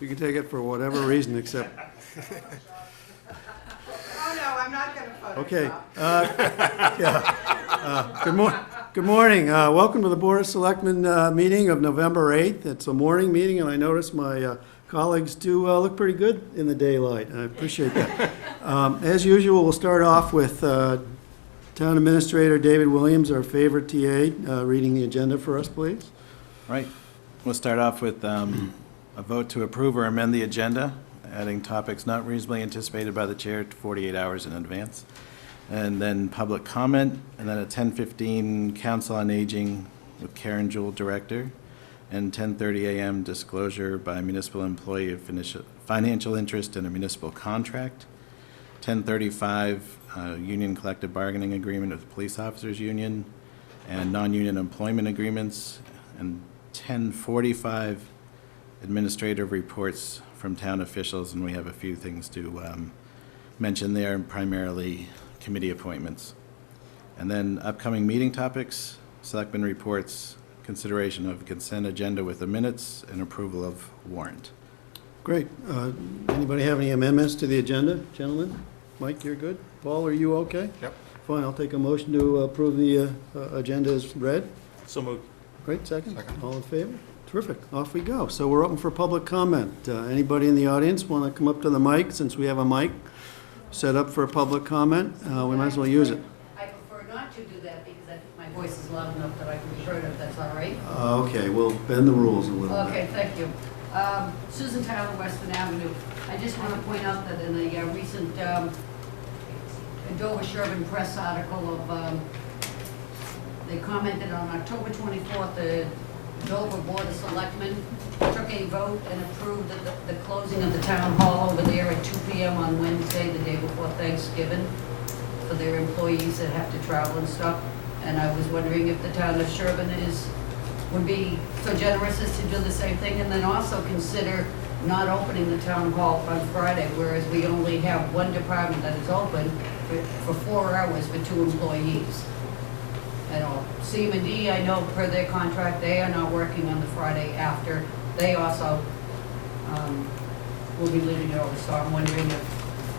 You can take it for whatever reason except, Oh, no, I'm not going to Photoshop. okay. Good morning. Welcome to the Board of Selectmen meeting of November 8th. It's a morning meeting, and I notice my colleagues do look pretty good in the daylight. I appreciate that. As usual, we'll start off with Town Administrator David Williams, our favorite TA, reading the agenda for us, please. Right. We'll start off with a vote to approve or amend the agenda, adding topics not reasonably anticipated by the chair 48 hours in advance. And then public comment, and then at 10:15, Council on Aging with Karen Jewell, Director, and 10:30 a.m. disclosure by municipal employee of financial interest in a municipal contract. 10:35, union collective bargaining agreement with the Police Officers Union, and non-union employment agreements. And 10:45, administrative reports from town officials, and we have a few things to mention there, primarily committee appointments. And then upcoming meeting topics, selectmen reports, consideration of consent agenda with the minutes, and approval of warrant. Great. Anybody have any amendments to the agenda, gentlemen? Mike, you're good? Paul, are you okay? Yep. Fine, I'll take a motion to approve the agenda as read. So moved. Great, second? Second. All in favor? Terrific, off we go. So we're open for public comment. Anybody in the audience want to come up to the mic, since we have a mic set up for public comment? We might as well use it. I prefer not to do that because I think my voice is loud enough that I can be heard if that's all right. Okay, we'll bend the rules a little bit. Okay, thank you. Susan Tyler, Western Avenue. I just want to point out that in a recent Dover Sherborn press article of, they commented on October 24th, the Dover Board of Selectmen took a vote and approved the closing of the town hall over there at 2 p.m. on Wednesday, the day before Thanksgiving, for their employees that have to travel and stuff. And I was wondering if the town of Sherborn would be so generous as to do the same thing, and then also consider not opening the town hall on Friday, whereas we only have one department that is open for 4 hours for 2 employees. And CM&D, I know per their contract, they are not working on the Friday after. They also will be leaving it over, so I'm wondering if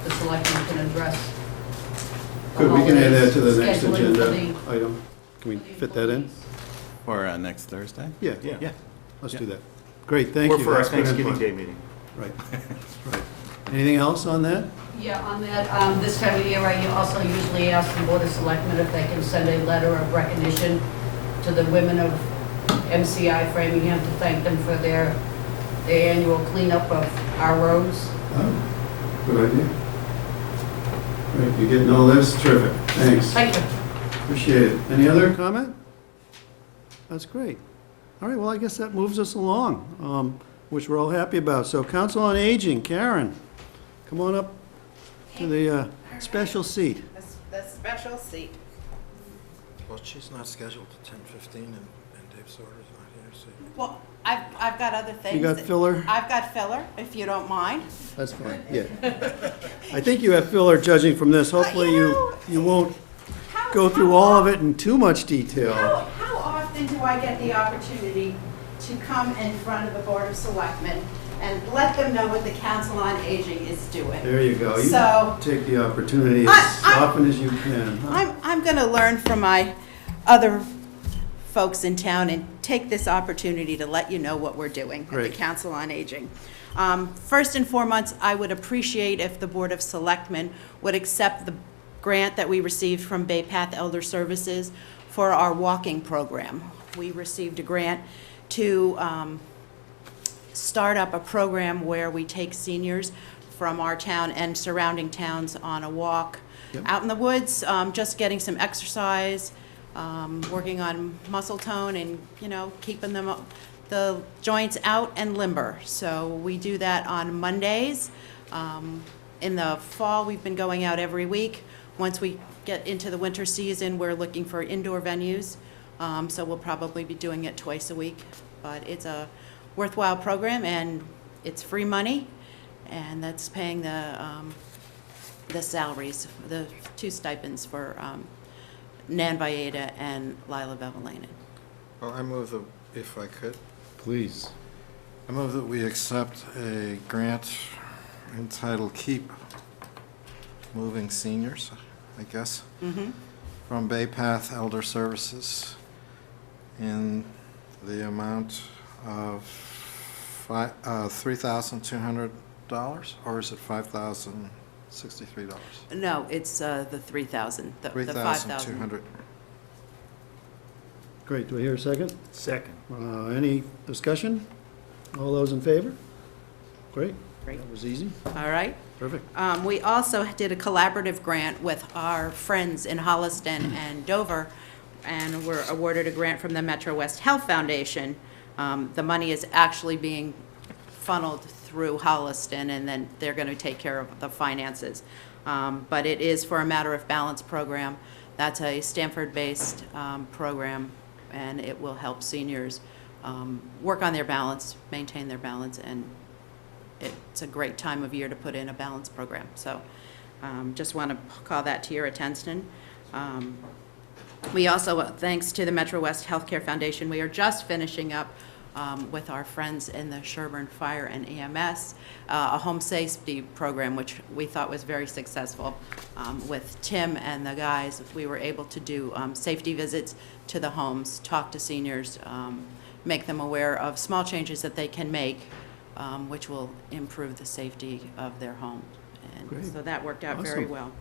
the selectmen can address the Good, we can add that to the holiday next scheduling agenda for the- item. Can we fit that in? Or next Thursday? Yeah, Yeah. let's do that. Great, thank you. Or for our That's good Thanksgiving input. Day meeting. Right, right. Anything else on that? Yeah, on that, this time of year, I also usually ask the Board of Selectmen if they can send a letter of recognition to the women of MCI Framingham to thank them for their annual cleanup of our roads. Oh, good idea. Great, you're getting all this, terrific, thanks. Thank you. Appreciate it. Any other comment? That's great. All right, well, I guess that moves us along, which we're all happy about. So Council on Aging, Karen, come on up to the special seat. The special seat. Well, she's not scheduled to 10:15, and Dave Sortor's not here, so. Well, I've got other things. You got that- filler? I've got filler, if you don't mind. That's fine, yeah. I think you have filler judging from this. Hopefully you won't go through all of it in too much detail. How often do I get the opportunity to come in front of the Board of Selectmen and let them know what the Council on Aging is doing? There you go. You So- take the opportunity as I- often as you can. huh? I'm going to learn from my other folks in town and take this opportunity to let you know what we're doing at the Great. Council on Aging. First and foremost, I would appreciate if the Board of Selectmen would accept the grant that we received from Bay Path Elder Services for our walking program. We received a grant to start up a program where we take seniors from our town and surrounding towns on a walk Yep. out in the woods, just getting some exercise, working on muscle tone and, keeping them, the joints out and limber. So we do that on Mondays. In the fall, we've been going out every week. Once we get into the winter season, we're looking for indoor venues. So we'll probably be doing it twice a week. But it's a worthwhile program, and it's free money, and that's paying the salaries, the 2 stipends for Nan Vieta and Lila Bevelainen. Well, I move, if I could, Please. I move that we accept a grant entitled Keep Moving Seniors, I guess, from Bay Path Elder Services in the amount of $3,200, or is it $5,063? No, it's the 3,000, the 5,000. $3,200. Great, do I hear a second? Second. Any discussion? All those in favor? Great. Great. That was easy. All right. Perfect. We also did a collaborative grant with our friends in Holliston and Dover, and were awarded a grant from the Metro West Health Foundation. The money is actually being funneled through Holliston, and then they're going to take care of the finances. But it is for a Matter of Balance program. That's a Stanford-based program, and it will help seniors work on their balance, maintain their balance, and it's a great time of year to put in a balance program. So just want to call that to your attention. We also, thanks to the Metro West Healthcare Foundation, we are just finishing up with our friends in the Sherborn Fire and EMS, a home safety program, which we thought was very successful. With Tim and the guys, we were able to do safety visits to the homes, talk to seniors, make them aware of small changes that they can make, which will improve the safety of their home. And Great. so that worked out very Awesome. well.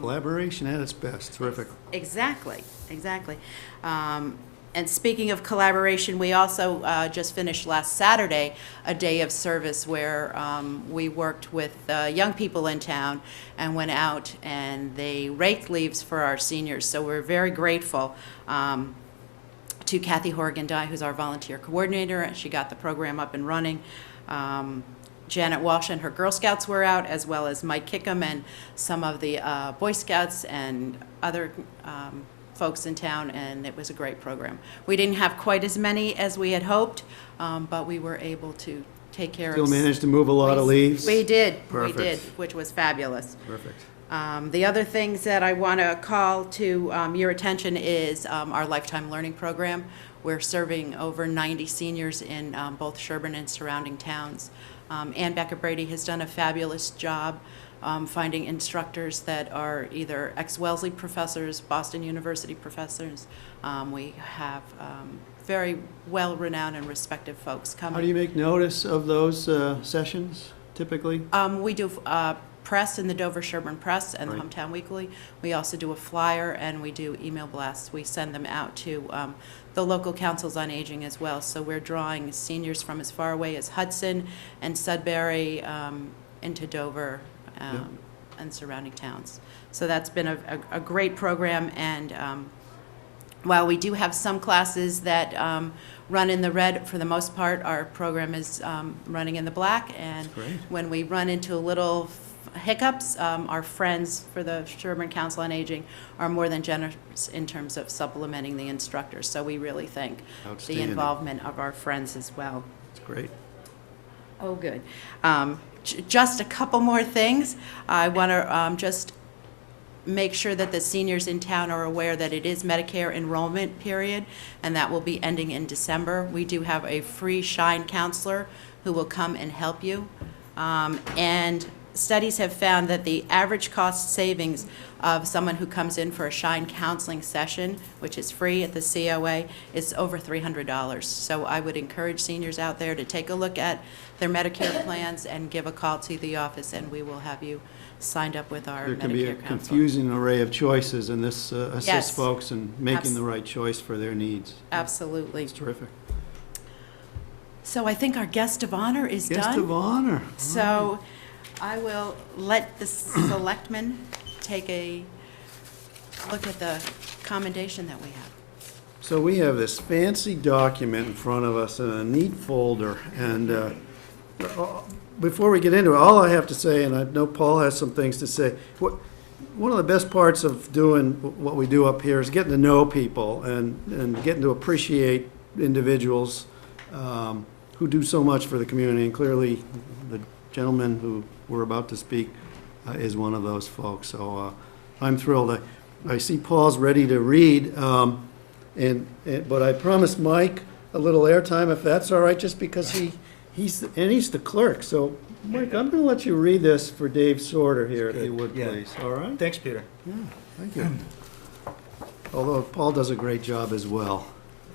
Collaboration at its best. Terrific. Exactly, exactly. And speaking of collaboration, we also just finished last Saturday a day of service where we worked with young people in town and went out and they raked leaves for our seniors. So we're very grateful to Kathy Horgan-Dye, who's our volunteer coordinator. She got the program up and running. Janet Walsh and her Girl Scouts were out, as well as Mike Kickham and some of the Boy Scouts and other folks in town, and it was a great program. We didn't have quite as many as we had hoped, but we were able to take care Still of. managed to move a lot of leaves? We did, Perfect. we did, which was fabulous. Perfect. The other things that I want to call to your attention is our Lifetime Learning Program. We're serving over 90 seniors in both Sherborn and surrounding towns. Ann Becker-Brady has done a fabulous job finding instructors that are either ex-Wellesley professors, Boston University professors. We have very well-renowned and respected folks coming. How do you make notice of those sessions typically? We do press in the Dover Sherborn Press and the Right. Hometown Weekly. We also do a flyer and we do email blasts. We send them out to the local councils on aging as well. So we're drawing seniors from as far away as Hudson and Sudbury into Dover and surrounding towns. So that's been a great program, and while we do have some classes that run in the red, for the most part, our program is running in the black, and Great. when we run into little hiccups, our friends for the Sherborn Council on Aging are more than generous in terms of supplementing the instructors. So we really thank the Outstanding. involvement of our friends as well. It's great. Oh, good. Just a couple more things. I want to just make sure that the seniors in town are aware that it is Medicare enrollment period, and that will be ending in December. We do have a free Shine counselor who will come and help you. And studies have found that the average cost savings of someone who comes in for a Shine counseling session, which is free at the COA, is over $300. So I would encourage seniors out there to take a look at their Medicare plans and give a call to the office, and we will have you signed up with our There can be a Medicare counselor. confusing array of choices, and this assists Yes. folks in making the right choice for their needs. Absolutely. It's terrific. So I think our guest of honor is done. Guest of honor. So I will let the selectmen take a look at the commendation that we have. So we have this fancy document in front of us in a neat folder, and before we get into it, all I have to say, and I know Paul has some things to say, one of the best parts of doing what we do up here is getting to know people and getting to appreciate individuals who do so much for the community, and clearly the gentleman who we're about to speak is one of those folks. So I'm thrilled. I see Paul's ready to read, but I promised Mike a little airtime, if that's all right, just because he's the clerk. So, Mike, I'm going to let you read this for Dave Sortor here, if you would, Yeah. please. All right? Thanks, Peter. Yeah, thank you. Although Paul does a great job as well.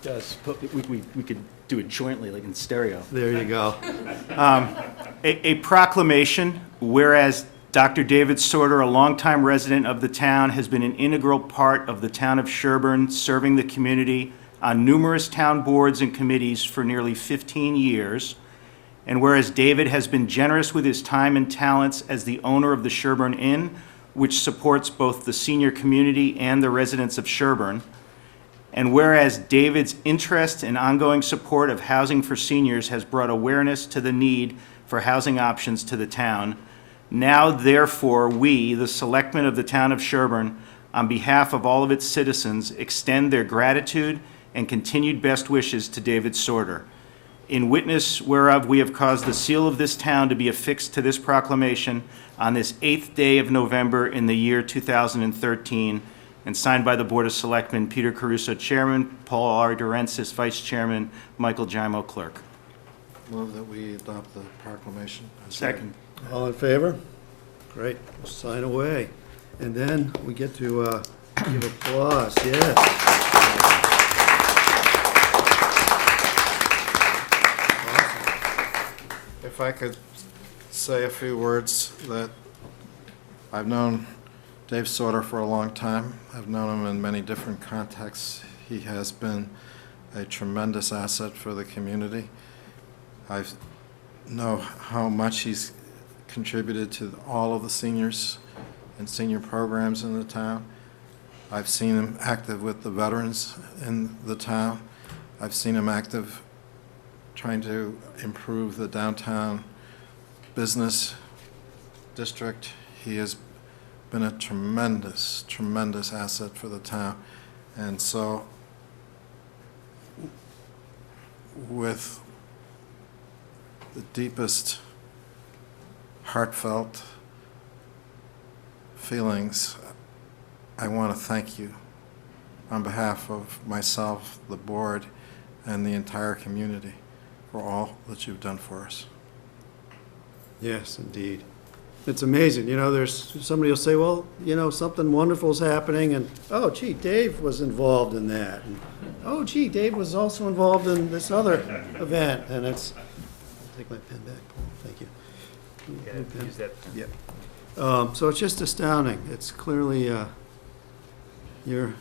Does, but we could do it jointly, like in stereo. There you go. A proclamation, whereas Dr. David Sortor, a longtime resident of the town, has been an integral part of the town of Sherborn, serving the community on numerous town boards and committees for nearly 15 years. And whereas David has been generous with his time and talents as the owner of the Sherborn Inn, which supports both the senior community and the residents of Sherborn. And whereas David's interest and ongoing support of housing for seniors has brought awareness to the need for housing options to the town, now therefore we, the selectmen of the town of Sherborn, on behalf of all of its citizens, extend their gratitude and continued best wishes to David Sortor. In witness whereof we have caused the seal of this town to be affixed to this proclamation on this 8th day of November in the year 2013, and signed by the Board of Selectmen, Peter Caruso, Chairman, Paul R. Durensis, Vice Chairman, Michael Gimo, Clerk. Move that we adopt the proclamation. Second. All in favor? Great, we'll sign away. And then we get to give applause, yes. If I could say a few words, that I've known Dave Sortor for a long time. I've known him in many different contexts. He has been a tremendous asset for the community. I know how much he's contributed to all of the seniors and senior programs in the town. I've seen him active with the veterans in the town. I've seen him active trying to improve the downtown business district. He has been a tremendous, tremendous asset for the town. And so, with the deepest heartfelt feelings, I want to thank you on behalf of myself, the board, and the entire community for all that you've done for us. Yes, indeed. It's amazing, you know, there's, somebody will say, well, you know, something wonderful's happening, and, oh, gee, Dave was involved in that. And, oh, gee, Dave was also involved in this other event, and it's, take my pen back, Paul, thank you. Yeah, use that. Yeah. So it's just astounding. It's clearly, you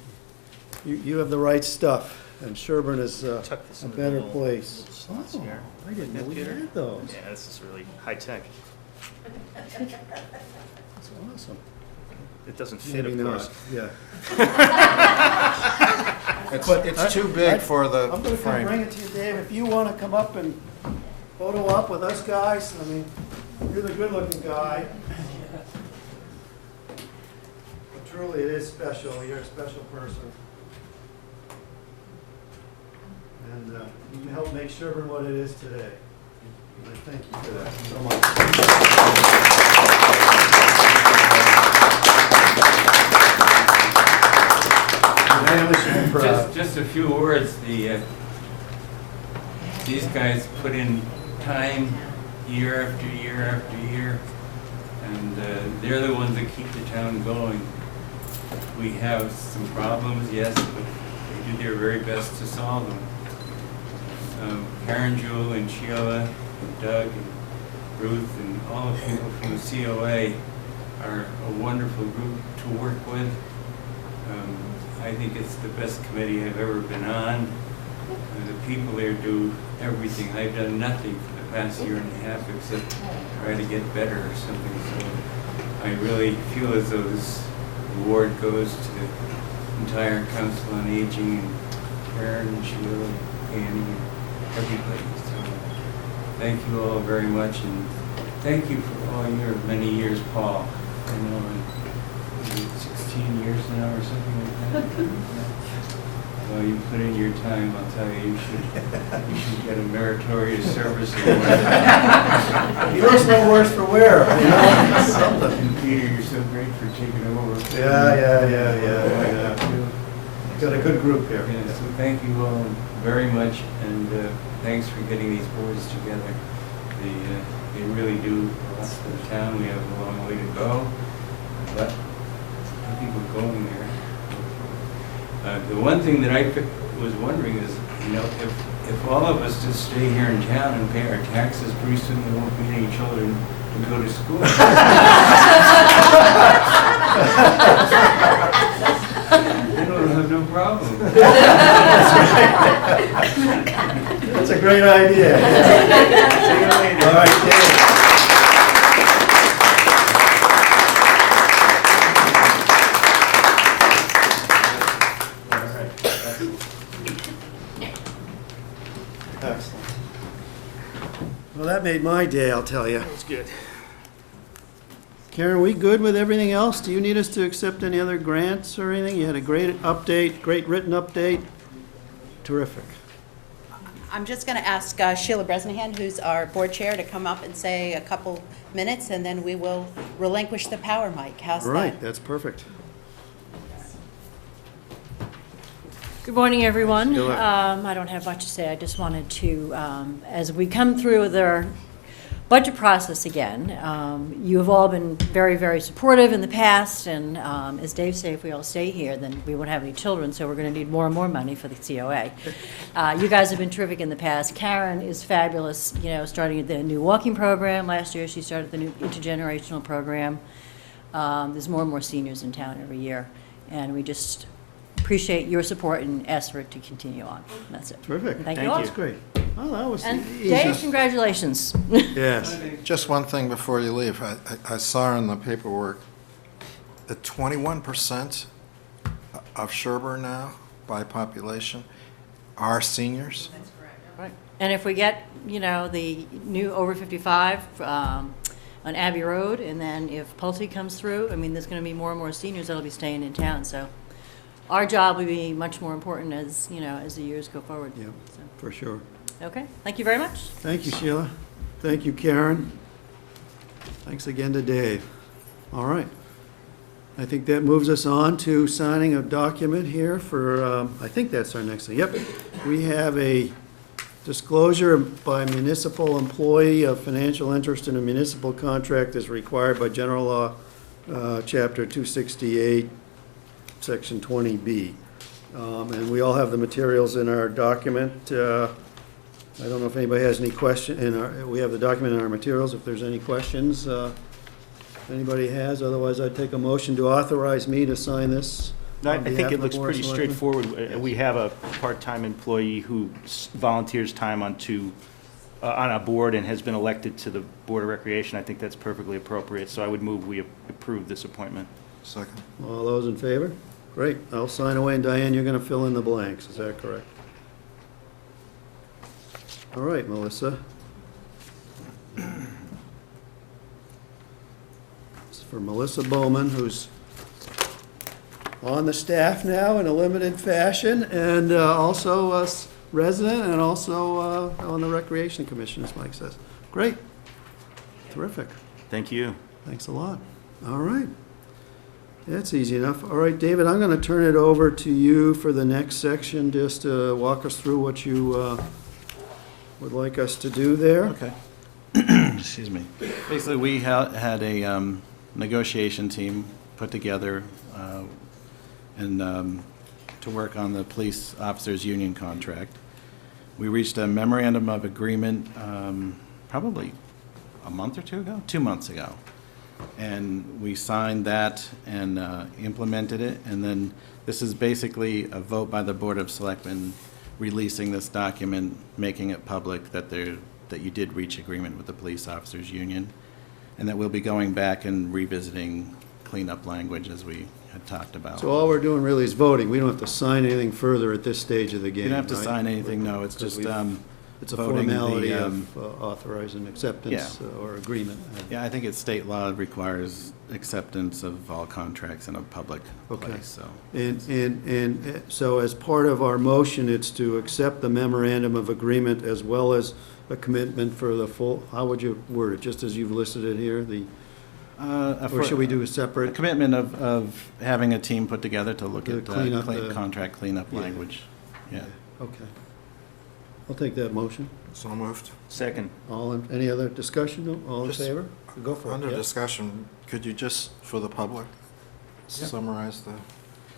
have the right stuff, and Sherborn is Tuck this a into the better little place. slots Oh, here. I didn't know we had those. Yeah, this is really high tech. That's awesome. It doesn't fit, Maybe of not, course. yeah. It's too big for the I'm gonna come frame. bring it to you, Dave, if you wanna come up and photo up with us guys, I mean, you're the good-looking guy. But truly, it is special, you're a special person. And you helped make Sherborn what it is today. And I thank you for that so much. The family should be proud. Just a few words, these guys put in time year after year after year, and they're the ones that keep the town going. We have some problems, yes, but they do their very best to solve them. Karen, Jewel, and Sheila, and Doug, and Ruth, and all the people from the COA are a wonderful group to work with. I think it's the best committee I've ever been on. The people there do everything. I've done nothing for the past year and a half except try to get better or something. So I really feel as though this award goes to the entire Council on Aging, and Karen, and Sheila, and Annie, and everybody. So thank you all very much, and thank you for all your many years, Paul. I know, 16 years now or something like that. Well, you put in your time, I'll tell you, you should get a meritorious service award. First no worse for wear, you know, something. And Peter, you're so great for taking over. Yeah. Got a good group here. Yeah, so thank you all very much, and thanks for getting these boards together. They really do a lot for the town. We have a long way to go, but I think we're going there. The one thing that I was wondering is, if all of us just stay here in town and pay our taxes, pretty soon there won't be any children to go to school. Then we'll have no problem. That's a great idea. See you later. All right, Dave. Excellent. Well, that made my day, I'll tell you. That's good. Karen, we good with everything else? Do you need us to accept any other grants or anything? You had a great update, great written update. Terrific. I'm just going to ask Sheila Bresnahan, who's our board chair, to come up and say a couple minutes, and then we will relinquish the power mic. How's that? All right, that's perfect. Good morning, everyone. Sheila. I don't have much to say. I just wanted to, as we come through the budget process again, you have all been very, very supportive in the past, and as Dave said, if we all stay here, then we won't have any children, so we're going to need more and more money for the COA. You guys have been terrific in the past. Karen is fabulous, starting the new walking program. Last year, she started the new intergenerational program. There's more and more seniors in town every year, and we just appreciate your support and ask for it to continue on. That's it. Terrific. Thank you all. That's great. Well, that was And easy. Dave, congratulations. Yes. Just one thing before you leave. I saw in the paperwork that 21% of Sherborn now, by population, are seniors. Right. And if we get, the new over 55 on Abbey Road, and then if Pulte comes through, there's going to be more and more seniors that'll be staying in town. So our job will be much more important as, as the years go forward. Yeah, So, for sure. okay, thank you very much. Thank you, Sheila. Thank you, Karen. Thanks again to Dave. All right. I think that moves us on to signing a document here for, I think that's our next thing. Yep. We have a disclosure by municipal employee of financial interest in a municipal contract as required by General Law, Chapter 268, Section 20B. And we all have the materials in our document. I don't know if anybody has any question, we have the document in our materials, if there's any questions anybody has. Otherwise, I'd take a motion to authorize me to sign this. I on think behalf it of the looks Board of pretty Selectmen. straightforward. We have a part-time employee who volunteers time on a board and has been elected to the Board of Recreation. I think that's perfectly appropriate, so I would move we approve this appointment. Second. All those in favor? Great. I'll sign away, and Diane, you're going to fill in the blanks. Is that correct? All right, Melissa. This is for Melissa Bowman, who's on the staff now in a limited fashion, and also a resident, and also on the Recreation Commission, as Mike says. Great. Terrific. Thank you. Thanks a lot. All right. That's easy enough. All right, David, I'm going to turn it over to you for the next section, just to walk us through what you would like us to do there. Okay. Excuse me. Basically, we had a negotiation team put together and to work on the police officers' union contract. We reached a memorandum of agreement probably a month or two ago, 2 months ago. And we signed that and implemented it. And then this is basically a vote by the Board of Selectmen releasing this document, making it public that you did reach agreement with the police officers union, and that we'll be going back and revisiting cleanup language as we had talked about. So all we're doing really is voting. We don't have to sign anything further at this stage of the game, You don't have to right? sign anything, no, it's Because just It's a voting the, formality of authorizing acceptance yeah. or agreement. Yeah, I think it's state law requires acceptance of all contracts in a public Okay. place, so. And so as part of our motion, it's to accept the memorandum of agreement as well as a commitment for the full, how would you word it, just as you've listed it here, the Or should we do a A separate? commitment of having a team put together to look To at clean up the- contract cleanup Yeah. language. Yeah. Okay. I'll take that motion. So moved. Second. Any other discussion? No? All in Just favor? Go for it. Under yeah. discussion, could you just, for the public, summarize the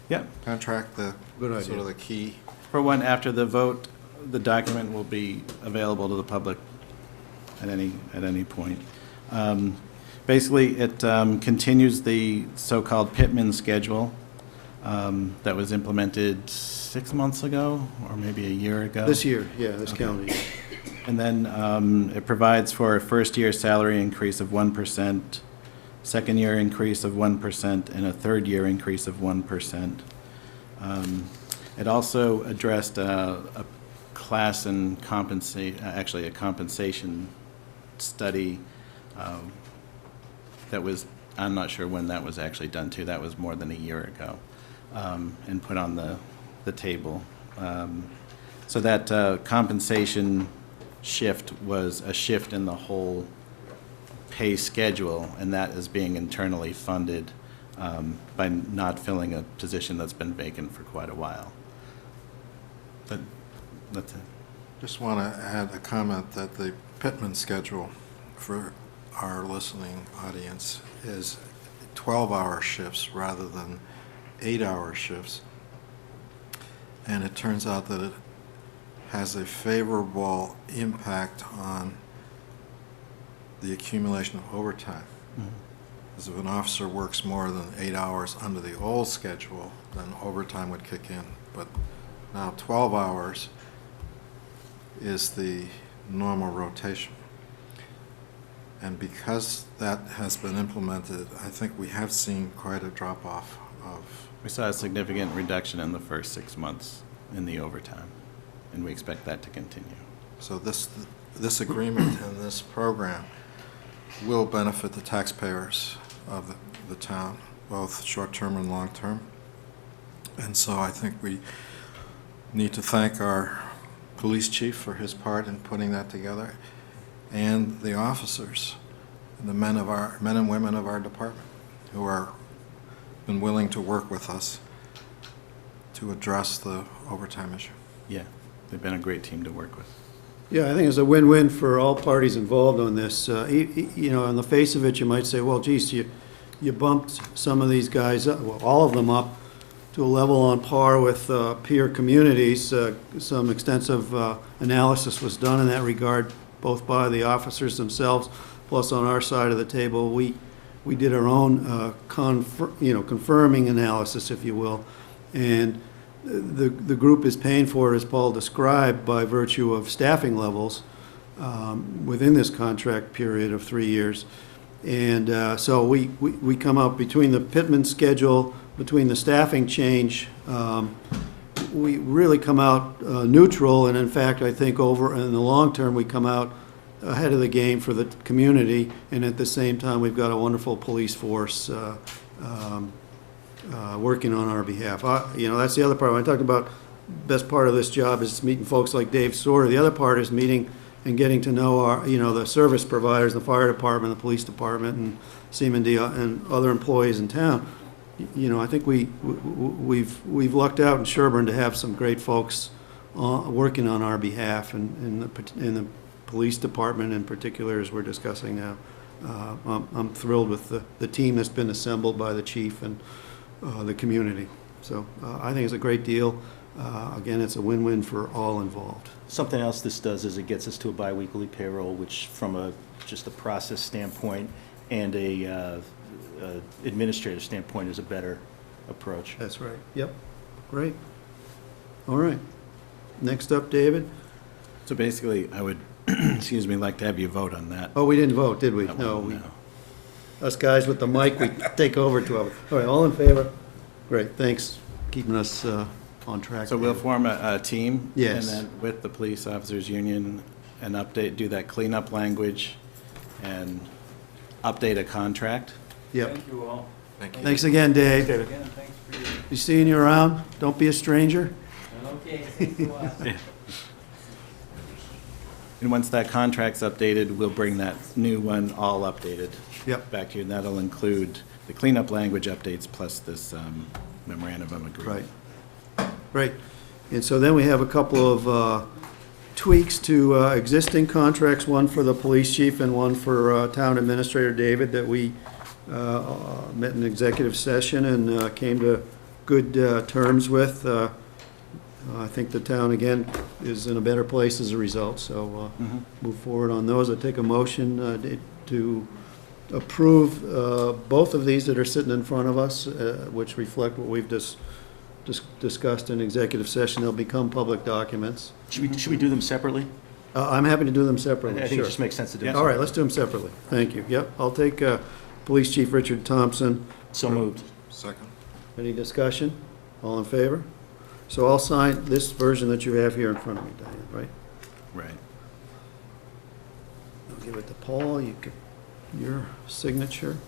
Yeah. contract, the, Good sort idea. of the key? For one, after the vote, the document will be available to the public at any point. Basically, it continues the so-called Pittman schedule that was implemented 6 months ago, or maybe a year ago. This year, yeah, this calendar year. And then it provides for a first-year salary increase of 1%, second-year increase of 1%, and a third-year increase of 1%. It also addressed a class and actually a compensation study that was, I'm not sure when that was actually done too. That was more than a year ago, and put on the table. So that compensation shift was a shift in the whole pay schedule, and that is being internally funded by not filling a position that's been vacant for quite a while. But that's it. Just want to add a comment that the Pittman schedule for our listening audience is 12-hour shifts rather than 8-hour shifts. And it turns out that it has a favorable impact on the accumulation of overtime. Because if an officer works more than 8 hours under the old schedule, then overtime would kick in. But now 12 hours is the normal rotation. And because that has been implemented, I think we have seen quite a drop-off of, We saw a significant reduction in the first 6 months in the overtime, and we expect that to continue. so this agreement and this program will benefit the taxpayers of the town, both short-term and long-term. And so I think we need to thank our police chief for his part in putting that together, and the officers, the men and women of our department, who are been willing to work with us to address the overtime issue. Yeah, they've been a great team to work with. Yeah, I think it's a win-win for all parties involved on this. You know, on the face of it, you might say, well, geez, you bumped some of these guys, well, all of them up to a level on par with peer communities. Some extensive analysis was done in that regard, both by the officers themselves, plus on our side of the table. We did our own confirming analysis, if you will, and the group is paying for it, as Paul described, by virtue of staffing levels within this contract period of 3 years. And so we come out between the Pittman schedule, between the staffing change, we really come out neutral, and in fact, I think in the long term, we come out ahead of the game for the community, and at the same time, we've got a wonderful police force working on our behalf. You know, that's the other part. When I talked about best part of this job is meeting folks like Dave Sortor. The other part is meeting and getting to know our, the service providers, the fire department, the police department, and CMD and other employees in town. You know, I think we've lucked out in Sherborn to have some great folks working on our behalf, and in the police department in particular, as we're discussing now. I'm thrilled with the team that's been assembled by the chief and the community. So I think it's a great deal. Again, it's a win-win for all involved. Something else this does is it gets us to a biweekly payroll, which from just a process standpoint and a administrative standpoint is a better approach. That's right. Yep. Great. All right. Next up, David. So basically, I would, excuse me, like to have you vote on that. Oh, we didn't vote, did we? That No. one, Us guys with the mic, we take over to them. All right, all in favor? Great, thanks. Keeping us on track. So we'll form a team? Yes. And then with the police officers union and do that cleanup language and update a contract? Yep. Thank you all. Thank you. Thanks again, Dave. Again, thanks for your, Be seeing you around. Don't be a stranger. okay, thanks a lot. And once that contract's updated, we'll bring that new one all updated Yep. back to you. And that'll include the cleanup language updates plus this memorandum of agreement. Right. Right. And so then we have a couple of tweaks to existing contracts, one for the police chief and one for town administrator David, that we met in executive session and came to good terms with. I think the town, again, is in a better place as a result, so move forward on those. I take a motion to approve both of these that are sitting in front of us, which reflect what we've just discussed in executive session. They'll become public documents. Should we do them separately? I'm happy to do them separately, I think it sure. just makes sense to do them All right, separately. let's do them separately. Thank you. Yep, I'll take Police Chief Richard Thompson. So moved. Second. Any discussion? All in favor? So I'll sign this version that you have here in front of me, Diane, right? Right. I'll give it to Paul, your signature.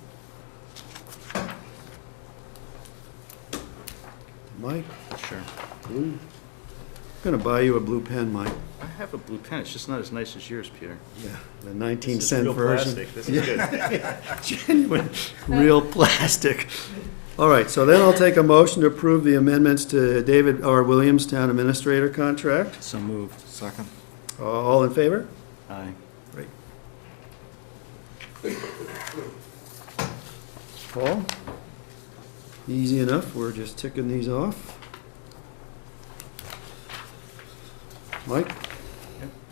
Mike, Sure. blue. Gonna buy you a blue pen, Mike. I have a blue pen, it's just not as nice as yours, Peter. Yeah, the 19-cent Real version. plastic, this is good. Genuine, real plastic. All right, so then I'll take a motion to approve the amendments to David R. Williams, Town Administrator contract. So moved. Second. All in favor? Aye. Great. Paul? Easy enough, we're just ticking these off. Mike?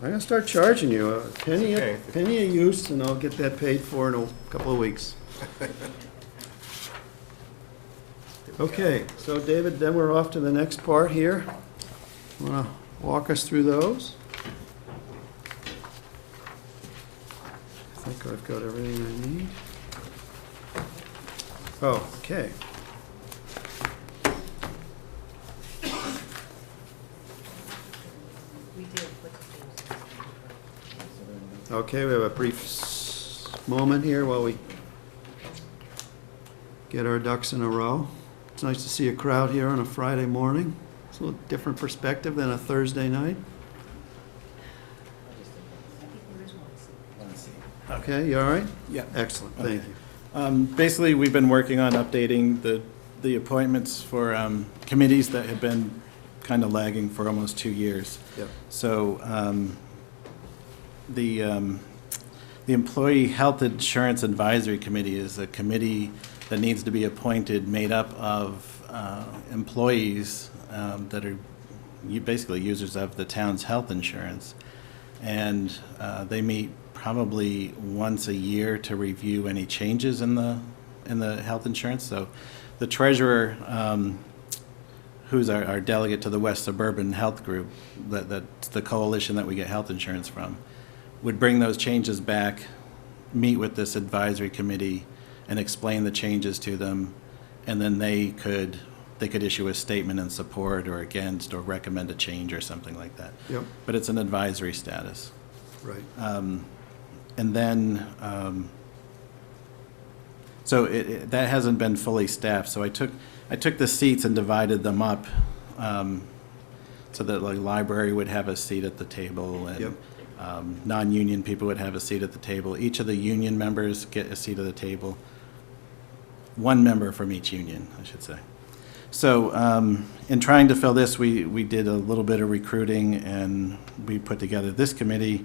I'm gonna start charging you a penny Okay. a use, and I'll get that paid for in a couple of weeks. Okay, so David, then we're off to the next part here. Want to walk us through those? I think I've got everything I need. Oh, okay. Okay, we have a brief moment here while we get our ducks in a row. It's nice to see a crowd here on a Friday morning. It's a little different perspective than a Thursday night. Okay, you all right? Yeah. Excellent, thank you. Basically, we've been working on updating the appointments for committees that have been kind of lagging for almost 2 years. Yep. So the Employee Health Insurance Advisory Committee is a committee that needs to be appointed, made up of employees that are basically users of the town's health insurance. And they meet probably once a year to review any changes in the health insurance. So the treasurer, who's our delegate to the West Suburban Health Group, that's the coalition that we get health insurance from, would bring those changes back, meet with this advisory committee, and explain the changes to them, and then they could issue a statement in support or against or recommend a change or something like that. Yep, But it's an advisory status. right. And then, so that hasn't been fully staffed, so I took the seats and divided them up, so that like library would have a seat at the table, and Yep. Non-union people would have a seat at the table. Each of the union members get a seat at the table. One member from each union, I should say. So, in trying to fill this, we did a little bit of recruiting, and we put together this committee.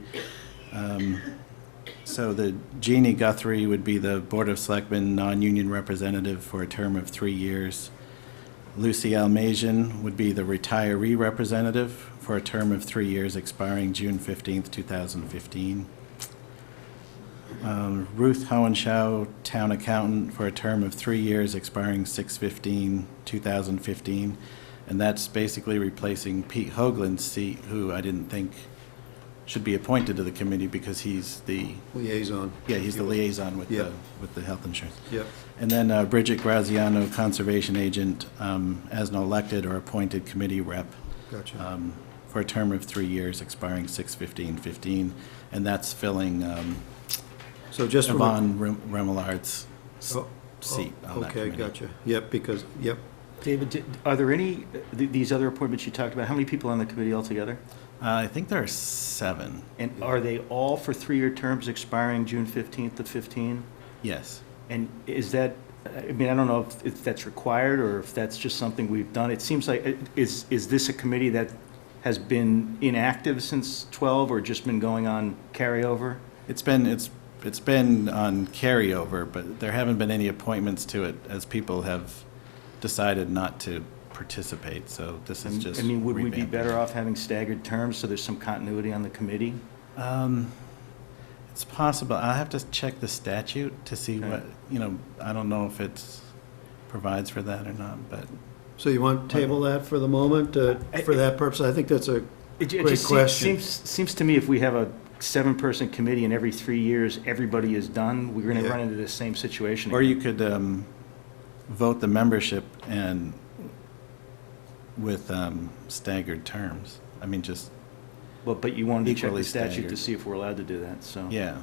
So the Jeannie Guthrie would be the Board of Selectmen non-union representative for a term of 3 years. Lucy Almazian would be the retiree representative for a term of 3 years expiring June 15th, 2015. Ruth Hohenschow, town accountant, for a term of 3 years expiring 6/15/2015. And that's basically replacing Pete Hoagland's seat, who I didn't think should be appointed to the committee because he's the Liaison. liaison with Yep. the health insurance. Yep, And then Bridget Graziano, conservation agent, as an elected or appointed committee rep, gotcha. for a term of 3 years expiring 6/15/15. And that's filling So just from a- Yvonne Remelard's Oh, seat on that Okay, committee. gotcha. Yep, because, yep. David, are there any, these other appointments you talked about, how many people on the committee altogether? I think there are 7. And are they all for 3-year terms expiring June 15th of 15? Yes. And is that, I mean, I don't know if that's required or if that's just something we've done. It seems like, is this a committee that has been inactive since 12 or just been going on carryover? It's been on carryover, but there haven't been any appointments to it as people have decided not to participate, so this is just I mean, would we be revamping. better off having staggered terms so there's some continuity on the committee? It's possible. I'll have to check the statute to see Okay. what, I don't know if it provides for that or not, but So you want to table that for the moment, for that purpose? I think that's a It great just question. seems to me if we have a 7-person committee and every 3 years, everybody is done, we're going to Yeah. run into the same situation. or again. you could vote the membership and with staggered terms. I mean, just, Well, but you wanted to check equally the statute to staggered. see if we're allowed to do that, so. yeah.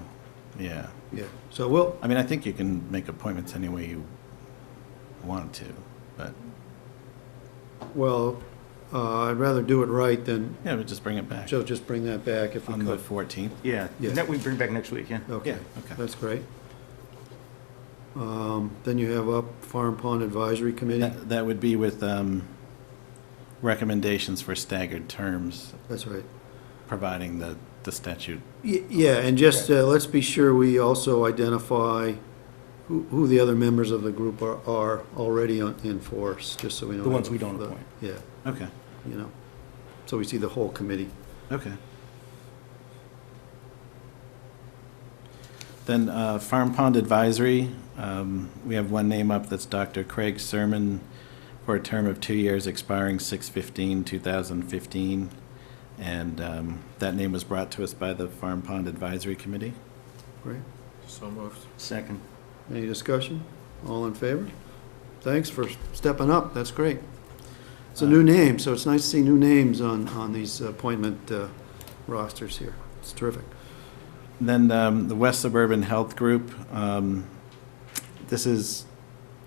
Yeah, so we'll, I mean, I think you can make appointments any way you want to, but, well, I'd rather do it right than, yeah, we'll just bring it back so just bring that back if we on the could. 14th. Yeah, Yeah. that we bring back next week, yeah. Okay, Yeah, okay. that's great. Then you have up Farm Pond Advisory Committee. That would be with recommendations for staggered terms, That's right. providing the statute. Yeah, and just, let's be sure we also identify who the other members of the group are already in force, just so we know. The ones we don't appoint. Yeah, Okay, so we see the whole committee. okay. Then Farm Pond Advisory, we have one name up, that's Dr. Craig Sermon, for a term of 2 years expiring 6/15/2015. And that name was brought to us by the Farm Pond Advisory Committee. Great. So moved. Second. Any discussion? All in favor? Thanks for stepping up, that's great. It's a new name, so it's nice to see new names on these appointment rosters here. It's terrific. Then the West Suburban Health Group, this is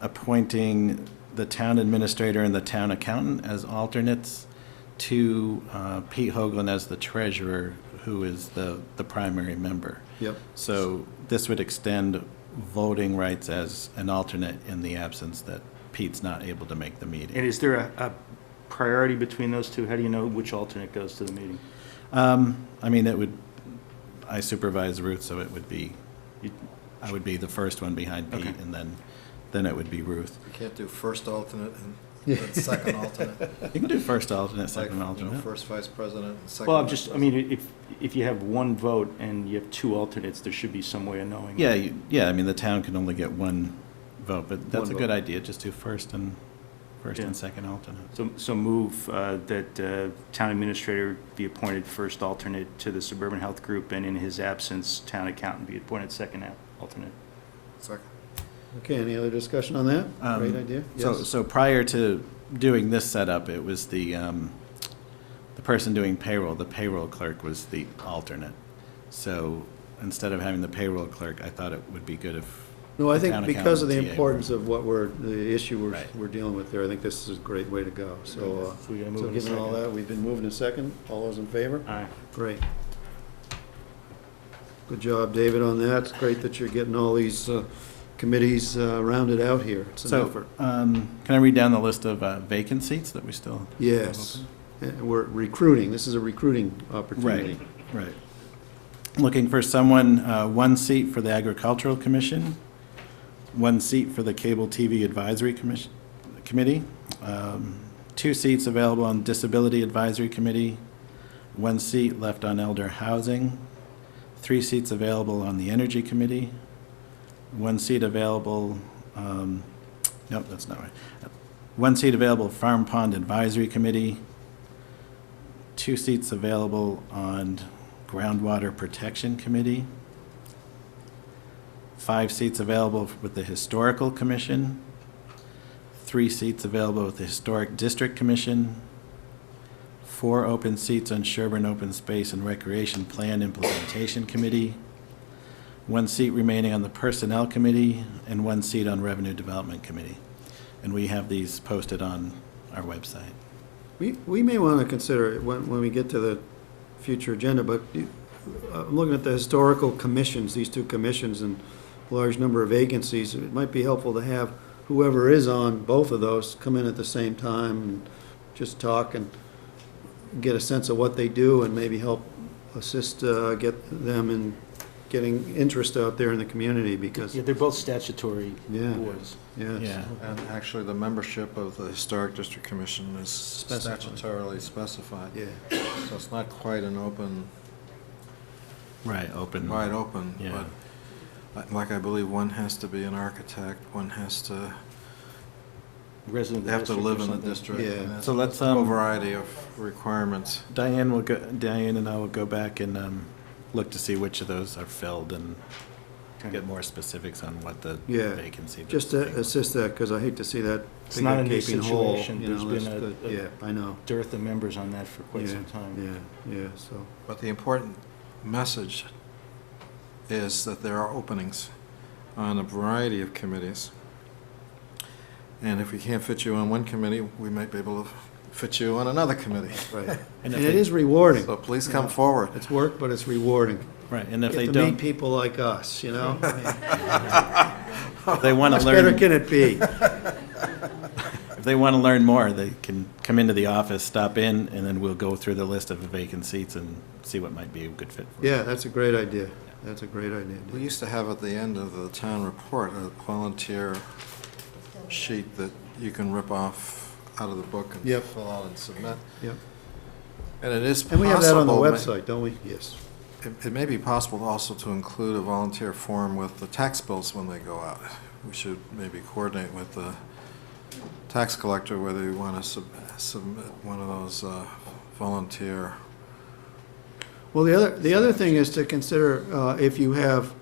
appointing the town administrator and the town accountant as alternates to Pete Hoagland as the treasurer, who is the primary member. Yep. So this would extend voting rights as an alternate in the absence that Pete's not able to make the And meeting. is there a priority between those two? How do you know which alternate goes to the meeting? I mean, I supervise Ruth, so it would be, I would be the first one behind Pete, Okay. and then it would be Ruth. You can't do first alternate and then second alternate. You can do first alternate, Like, second alternate. First vice president and second. Well, I'm vice just, I president. mean, if you have one vote and you have 2 alternates, there should be some way of knowing. Yeah, I mean, the town can only get one vote, but that's a One good vote. idea, just do first and Yeah. second alternate. So move that town administrator be appointed first alternate to the Suburban Health Group, and in his absence, town accountant be appointed second alternate. Second. Okay, any other discussion on that? Great idea. Yes. So prior to doing this setup, it was the person doing payroll, the payroll clerk was the alternate. So instead of having the payroll clerk, I thought it would be good if No, I the think town because of the accountant, TA, importance of the issue Right. we're dealing with there, I think this is a great way to go. So, So we gotta move so in a given all second. that, we've been moving a second. All those in favor? Aye. Great. Good job, David, on that. It's great that you're getting all these committees rounded out here. It's an So, effort. can I read down the list of vacant seats that we still have Yes. open? And we're recruiting. This is a recruiting opportunity. Right. Looking for someone, 1 seat for the Agricultural Commission, 1 seat for the Cable TV Advisory Committee, 2 seats available on Disability Advisory Committee, 1 seat left on Elder Housing, 3 seats available on the Energy Committee, 1 seat available, nope, that's not right. 1 seat available Farm Pond Advisory Committee, 2 seats available on Groundwater Protection Committee, 5 seats available with the Historical Commission, 3 seats available with the Historic District Commission, 4 open seats on Sherborn Open Space and Recreation Plan Implementation Committee, 1 seat remaining on the Personnel Committee, and 1 seat on Revenue Development Committee. And we have these posted on our website. We may want to consider, when we get to the future agenda, but I'm looking at the historical commissions, these two commissions, and a large number of vacancies. It might be helpful to have whoever is on both of those come in at the same time and just talk and get a sense of what they do and maybe help assist, get them in getting interest out there in the community, because, Yeah, they're both statutory Yeah. boards. yes. Yeah. And actually, the membership of the Historic District Commission is Specified. statutorily specified. Yeah, So it's not quite an open, Right, open. wide open, Yeah. but like I believe one has to be an architect, one has to, Resident they have to district or live in the something. district. Yeah. and it's So let's, a whole variety of requirements. Diane and I will go back and look to see which of those are filled and get more specifics on what the Yeah, vacancy. just to assist that, because I hate to see that It's big not a a new gaping hole. situation. You know, There's that's been good. Yeah, I know. Dearth of members on that for quite Yeah, some time. Yeah, so, But the important message is that there are openings on a variety of committees. And if we can't fit you on one committee, we might be able to fit you on another committee. right. And And if it they- is rewarding. So please come forward. It's work, but it's rewarding. Right, and if they Get to meet don't, people like us, you know? if they want to Much better learn, can it be? if they want to learn more, they can come into the office, stop in, and then we'll go through the list of vacant seats and see what might be a good fit for you. Yeah, that's a great idea. That's a great idea. We used to have at the end of the town report a volunteer sheet that you can rip off out of the book and Yep. fill out and submit. Yep. And it is And we have that on the possible, website, don't we? Yes. it may be possible also to include a volunteer form with the tax bills when they go out. We should maybe coordinate with the tax collector whether you want to submit one of those volunteer. Well, the other thing is to consider, if you have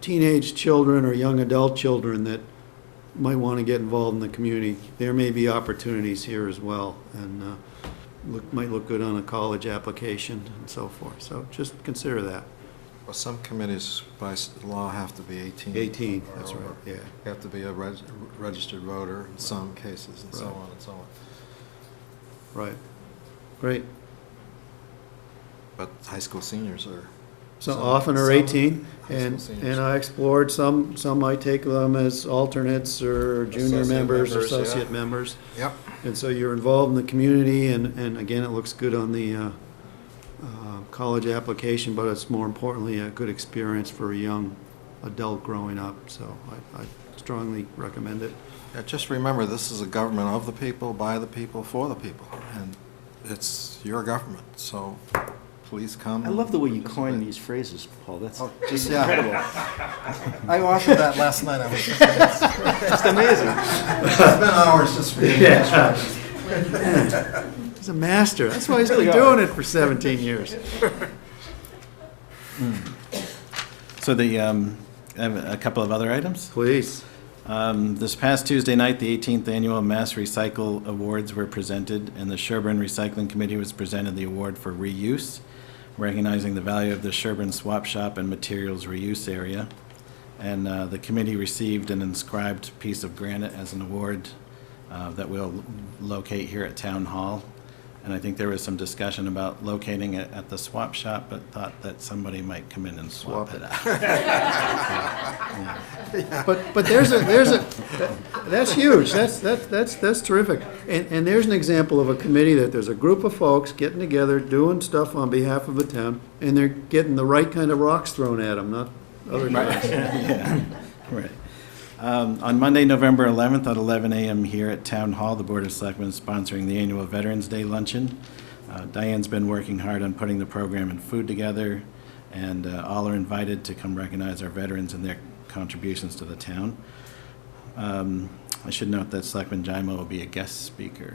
teenage children or young adult children that might want to get involved in the community, there may be opportunities here as well, and might look good on a college application and so forth. So just consider that. Well, some committees by law have to be 18. 18, or that's right, over. yeah. You have to be a registered voter in some cases, and so Right. on and so on. Right. Great. But high school seniors are. So some- often are some 18, high school and seniors. I explored some might take them as alternates or junior Associate members, members, yeah. associate members. Yep. And so you're involved in the community, and again, it looks good on the college application, but it's more importantly a good experience for a young adult growing up. So I strongly recommend it. Yeah, just remember, this is a government of the people, by the people, for the people, and it's your government, so please come. I love the way you and coin participate. these phrases, Paul. That's Oh, just, yeah. incredible. I offered that last night, I was just, It's amazing. it's been hours just for you. He's a master. That's why he's been Really are. doing it for 17 years. So I have a couple of other items. Please. This past Tuesday night, the 18th Annual Mass Recycle Awards were presented, and the Sherborn Recycling Committee was presented the award for reuse, recognizing the value of the Sherborn Swap Shop and Materials Reuse Area. And the committee received an inscribed piece of granite as an award that we'll locate here at Town Hall. And I think there was some discussion about locating it at the swap shop, but thought that somebody might come in and swap it out. But there's a that's huge. That's terrific. And there's an example of a committee that there's a group of folks getting together, doing stuff on behalf of the town, and they're getting the right kind of rocks thrown at them, not other rocks. Right. On Monday, November 11th at 11 a.m. here at Town Hall, the Board of Selectmen is sponsoring the annual Veterans Day Luncheon. Diane's been working hard on putting the program and food together, and all are invited to come recognize our veterans and their contributions to the town. I should note that Selectman Jaimo will be a guest speaker.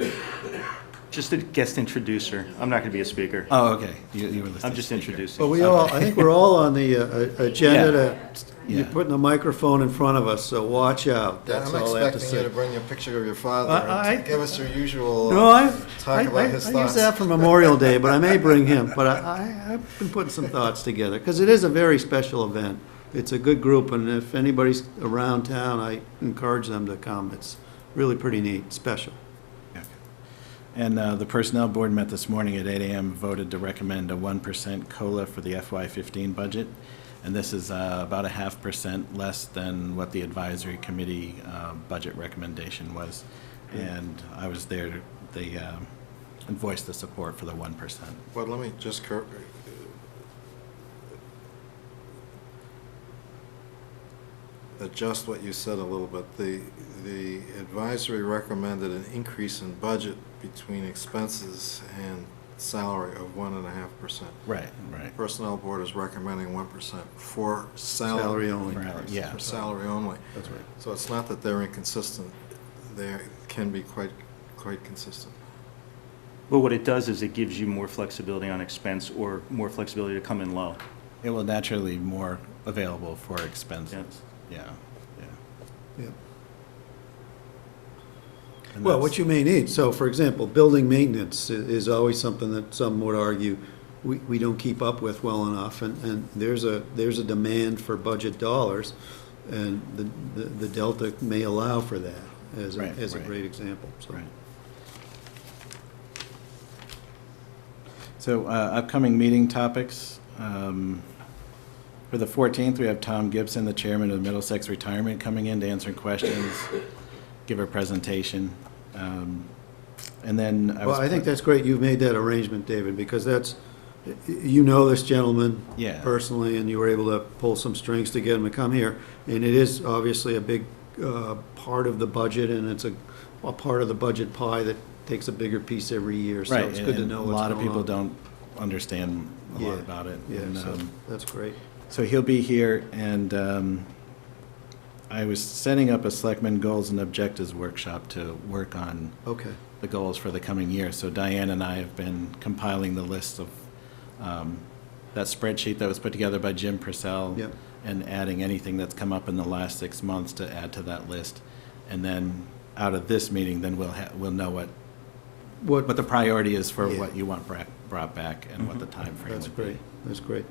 Just a guest introducer. I'm not going to be a speaker. Oh, okay. You were listed I'm just speaker. introducing. But I think we're all on the agenda to, Yeah. you're putting a microphone in front of us, so watch out. Yeah, That's I'm all I have to expecting you say. to bring a picture of your father I- and give us your usual No, talk about his I use thoughts. that for Memorial Day, but I may bring him. But I've been putting some thoughts together, because it is a very special event. It's a good group, and if anybody's around town, I encourage them to come. It's really pretty neat, special. Okay. And the Personnel Board met this morning at 8 a.m., voted to recommend a 1% COLA for the FY15 budget. And this is about a 0.5% less than what the advisory committee budget recommendation was. And I was there, they voiced the support for the 1%. Well, let me just adjust what you said a little bit. The advisory recommended an increase in budget between expenses and salary of 1.5%. Right, right. Personnel Board is recommending 1% for Salary only. Yeah. For salary only. That's right. So it's not that they're inconsistent. They can be quite consistent. Well, what it does is it gives you more flexibility on expense or more flexibility to come in low. It will naturally be more available for expenses. Yeah, yeah. Yeah. And Well, that's- what you may need, so for example, building maintenance is always something that some would argue we don't keep up with well enough, and there's a demand for budget dollars, and the Delta may allow for that as Right, a right. great example, so. Right. So, upcoming meeting topics. For the 14th, we have Tom Gibson, the chairman of Middlesex Retirement, coming in to answer questions, give a presentation. And then Well, I think that's great you've made that arrangement, David, because that's, you know this gentleman Yeah. personally, and you were able to pull some strings to get him to come here. And it is obviously a big part of the budget, and it's a part of the budget pie that takes a bigger piece every year. So Right, it's good to and know a what's lot of going people on. don't understand a lot Yeah, about it. Yeah, And, so that's great. So he'll be here, and I was setting up a Selectmen Goals and Objectives workshop to work on Okay, the goals for the coming year. So Diane and I have been compiling the list of that spreadsheet that was put together by Jim Purcell, Yep. and adding anything that's come up in the last 6 months to add to that list. And then out of this meeting, then we'll know what the priority is for Yeah. what you want brought back and what the time frame that's would be. great, that's great.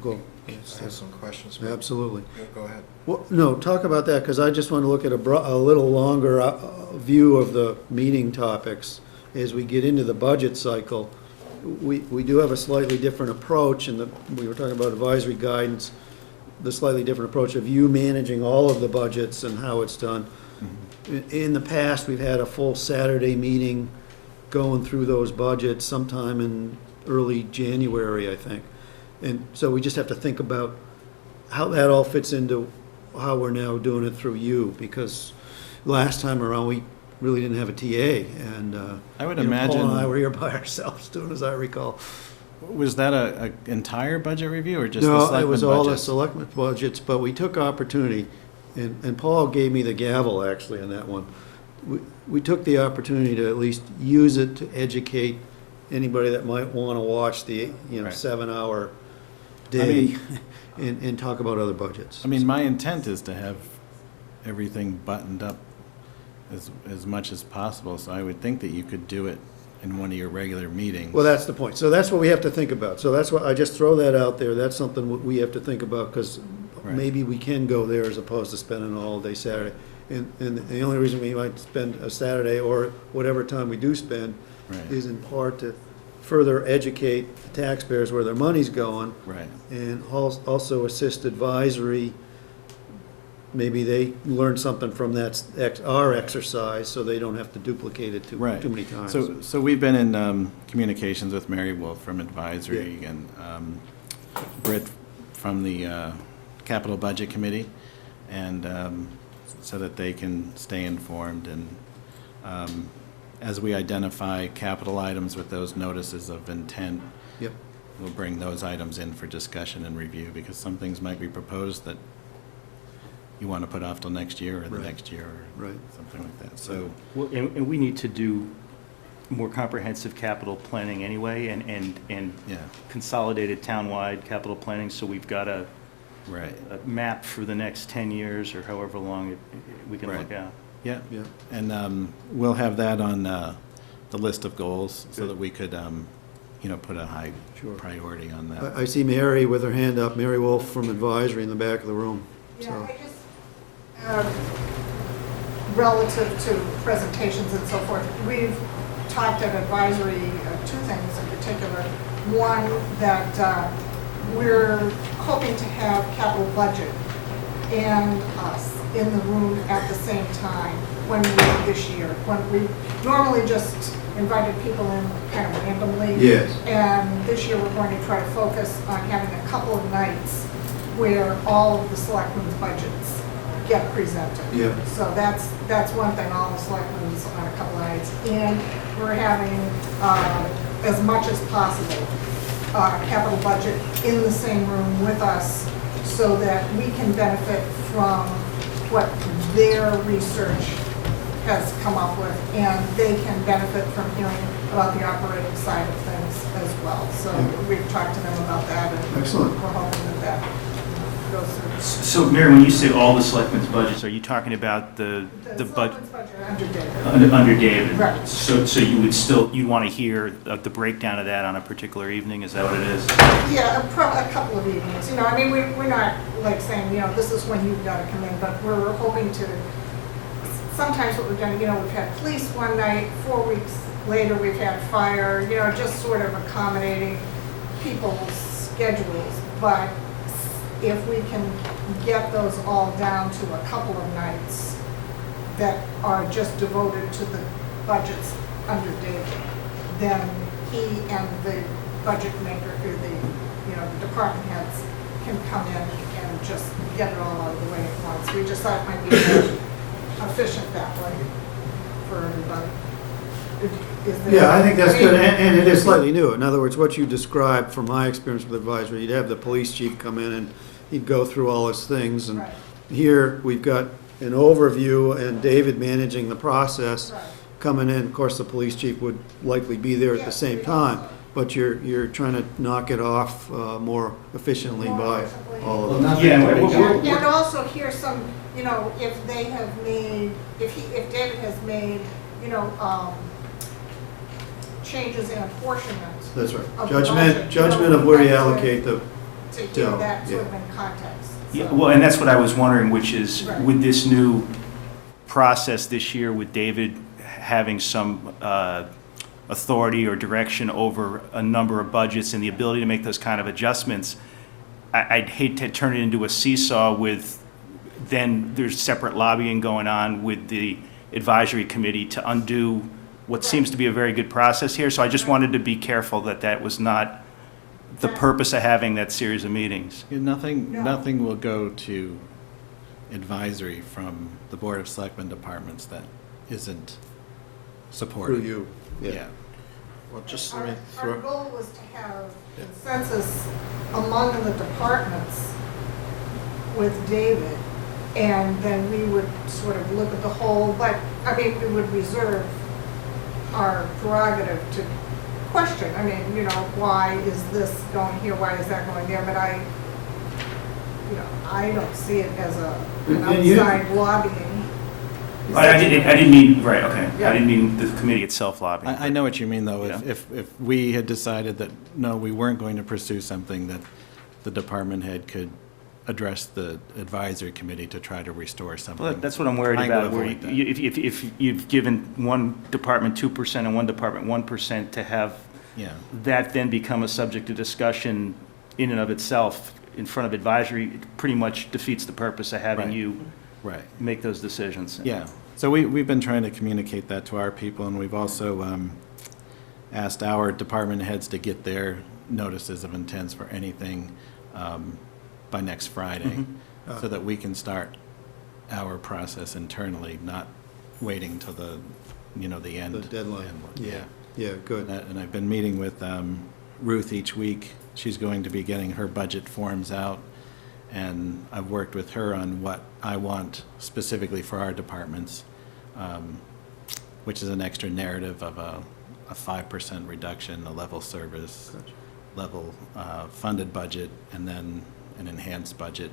Go. I have some questions. Absolutely. Go ahead. Well, no, talk about that, because I just want to look at a little longer view of the meeting topics. As we get into the budget cycle, we do have a slightly different approach, and we were talking about advisory guidance, the slightly different approach of you managing all of the budgets and how it's done. In the past, we've had a full Saturday meeting going through those budgets sometime in early January, I think. And so we just have to think about how that all fits into how we're now doing it through you, because last time around, we really didn't have a TA, and, I would you know, Paul and I imagine, were here by ourselves doing, as I recall. was that a entire budget review or just the No, it Selectmen was all the budgets? selectmen budgets, but we took opportunity, and Paul gave me the gavel, actually, on that one. We took the opportunity to at least use it to educate anybody that might want to watch the, Right. 7-hour I day mean- and talk about other budgets. I mean, my intent is to have everything buttoned up as much as possible, so I would think that you could do it in one of your regular meetings. Well, that's the point. So that's what we have to think about. So that's why I just throw that out there. That's something we have to think about, because Right. maybe we can go there as opposed to spending all day Saturday. And the only reason we might spend a Saturday or whatever time we do spend Right. is in part to further educate the taxpayers where their money's going, Right, and also assist advisory. Maybe they learn something from our exercise, so they don't have to duplicate it too right. many times. So we've been in communications with Mary Wolf from Advisory and Britt from the Capital Budget Committee, and so that they can stay informed. And as we identify capital items with those notices of intent, Yep. we'll bring those items in for discussion and review, because some things might be proposed that you want to put off till next year or the Right. next year or Right. something like that. So, Well, and we need to do more comprehensive capital planning anyway, and yeah, consolidated townwide capital planning, so we've got a right. map for the next 10 years or however long we can Right. look at. Yeah, Yeah. and we'll have that on the list of goals so Good. that we could, put a high Sure. priority on that. I see Mary with her hand up, Mary Wolf from Advisory in the back of the room. Yeah, So, relative to presentations and so forth, we've talked at advisory, two things in particular. One, that we're hoping to have capital budget and us in the room at the same time when we, this year. When we normally just invited people in kind of randomly. Yes. And this year, we're going to try to focus on having a couple of nights where all of the selectmen's budgets get presented. Yeah. So that's one thing, all the selectmen's on a couple of nights. And we're having, as much as possible, capital budget in the same room with us so that we can benefit from what their research has come up with, and they can benefit from hearing about the operating side of things as well. So we've talked to them about that, and Excellent. we're hoping that goes through. So, Mary, when you say all the selectmen's budgets, are you talking about the budget selectmen's budget under David. under David? Right. So you would still, you want to hear the breakdown of that on a particular evening? Is that what it is? Yeah, a couple of evenings, you know, I mean, we're not like saying, you know, this is when you've got to come in, but we're hoping to, sometimes what we've done, you know, we've had police one night, 4 weeks later, we've had fire, you know, just sort of accommodating people's schedules. But if we can get those all down to a couple of nights that are just devoted to the budgets under David, then he and the budget maker, or the, you know, the department heads can come in and just get it all out of the way at once. We just thought it might be more efficient that way for everybody. Is there- Yeah, I think that's I mean, good, and it is slightly new. In other words, what you described from my experience with advisory, you'd have the police chief come in and he'd go through all his things, and Right. here, we've got an overview and David managing the process Right. coming in. Of course, the police chief would likely be there at the Yes, same we time, hope so. but you're trying to knock it off more efficiently More by efficiently. all Well, of them. nothing Yeah, will we're- go- And also hear some, you know, if they have made, if David has made, you know, changes in apportionment, That's right. Of the budget, Judgment of where you you know, allocate the, to hear Yeah, that sort yeah. of in context. Yeah, So- well, and that's what I was wondering, which is, Right. with this new process this year, with David having some authority or direction over a number of budgets and the ability to make those kind of adjustments, I'd hate to turn it into a seesaw with, then there's separate lobbying going on with the advisory committee to undo what seems to be a very good process here. So I just wanted to be careful that that was not the purpose of having that series of meetings. Yeah, Nothing, No. nothing will go to advisory from the Board of Selectmen departments that isn't supported. through you. Yeah. Well, just Our let me our throw, goal was to have consensus among the departments with David, and then we would sort of look at the whole, but, I mean, we would reserve our prerogative to question. I mean, you know, why is this going here, why is that going there? But I don't see it as an And you- outside lobbying. I didn't mean, right, okay. Yeah. I didn't mean the committee itself lobbying. I know what you mean, though. Yeah. If we had decided that, no, we weren't going to pursue something, that the department head could address the advisory committee to try to restore something. Well, that's what I'm worried Trying to about, where avoid that. if you've given one department 2% and one department 1%, to have Yeah. that then become a subject of discussion in and of itself in front of advisory, it pretty much defeats the purpose of having Right. you Right. make those decisions. Yeah, so we've been trying to communicate that to our people, and we've also asked our department heads to get their notices of intents for anything by next Friday, so that we can start our process internally, not waiting till the, the end. The deadline. Yeah. Yeah, good. And I've been meeting with Ruth each week. She's going to be getting her budget forms out, and I've worked with her on what I want specifically for our departments, which is an extra narrative of a 5% reduction, a level service, level funded budget, and then an enhanced budget,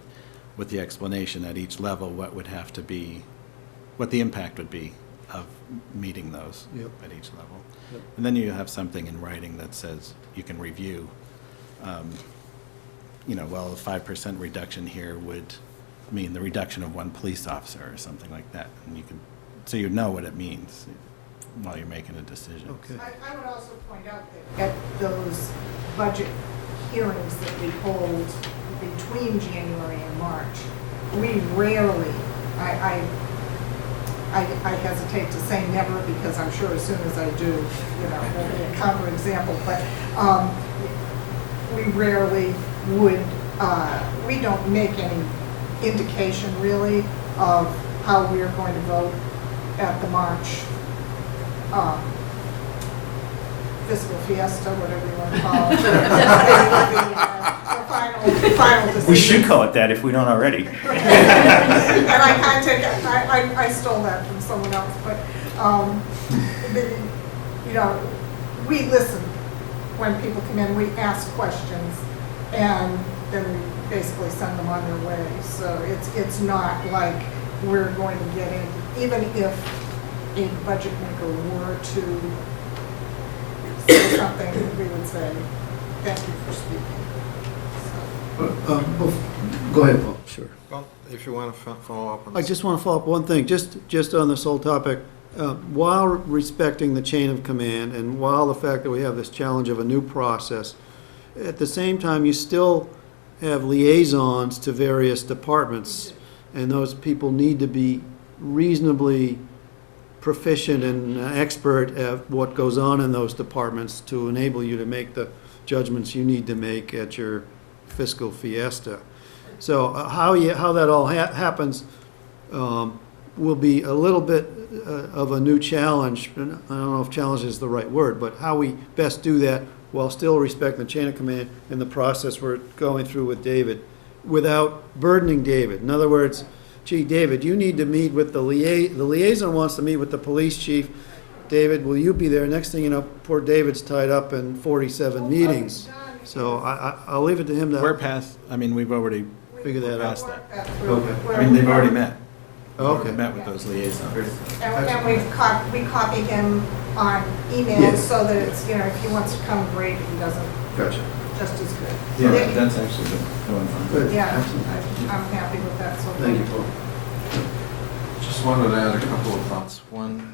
with the explanation at each level what would have to be, what the impact would be of meeting those Yep. at each level. Yep. And then you have something in writing that says you can review, well, a 5% reduction here would mean the reduction of one police officer or something like that. And you can, so you know what it means. while you're making a decision. Okay. I would also point out that at those budget hearings that we hold between January and March, we rarely, I hesitate to say never, because I'm sure as soon as I do, you know, there'll be a counterexample, but we rarely would, we don't make any indication really of how we're going to vote at the March fiscal fiesta, whatever you want to call it. The final decision. We should call it that if we don't already. And I can't take, I stole that from someone else, but, you know, we listen when people come in, we ask questions, and then we basically send them on their way. So it's not like we're going to get in, even if a budget maker were to say something, we would say, thank you for speaking. So. Go ahead, Paul, sure. Well, if you want to follow up on I this. just want to follow up one thing, just on this whole topic. While respecting the chain of command and while the fact that we have this challenge of a new process, at the same time, you still have liaisons to various departments, and those people need to be reasonably proficient and expert at what goes on in those departments to enable you to make the judgments you need to make at your fiscal fiesta. So how that all happens will be a little bit of a new challenge. I don't know if challenge is the right word, but how we best do that while still respecting the chain of command and the process we're going through with David without burdening David. In other words, gee, David, you need to meet with the liaison wants to meet with the police chief. David, will you be there? Next thing you know, poor David's tied up in 47 meetings. So I'll leave it to him We're to past, I mean, we've already figure that out. past that. Okay. I mean, they've already met. Okay. Met with those liaisons. And we copy him on Yeah. email so that it's, you know, if he wants to come, great, if he doesn't, Gotcha. just as good. Yeah, They- that's actually going fine. Good. Yeah, Excellent. I'm happy with that, so Thank you, Paul. Just wanted to add a couple of thoughts. One,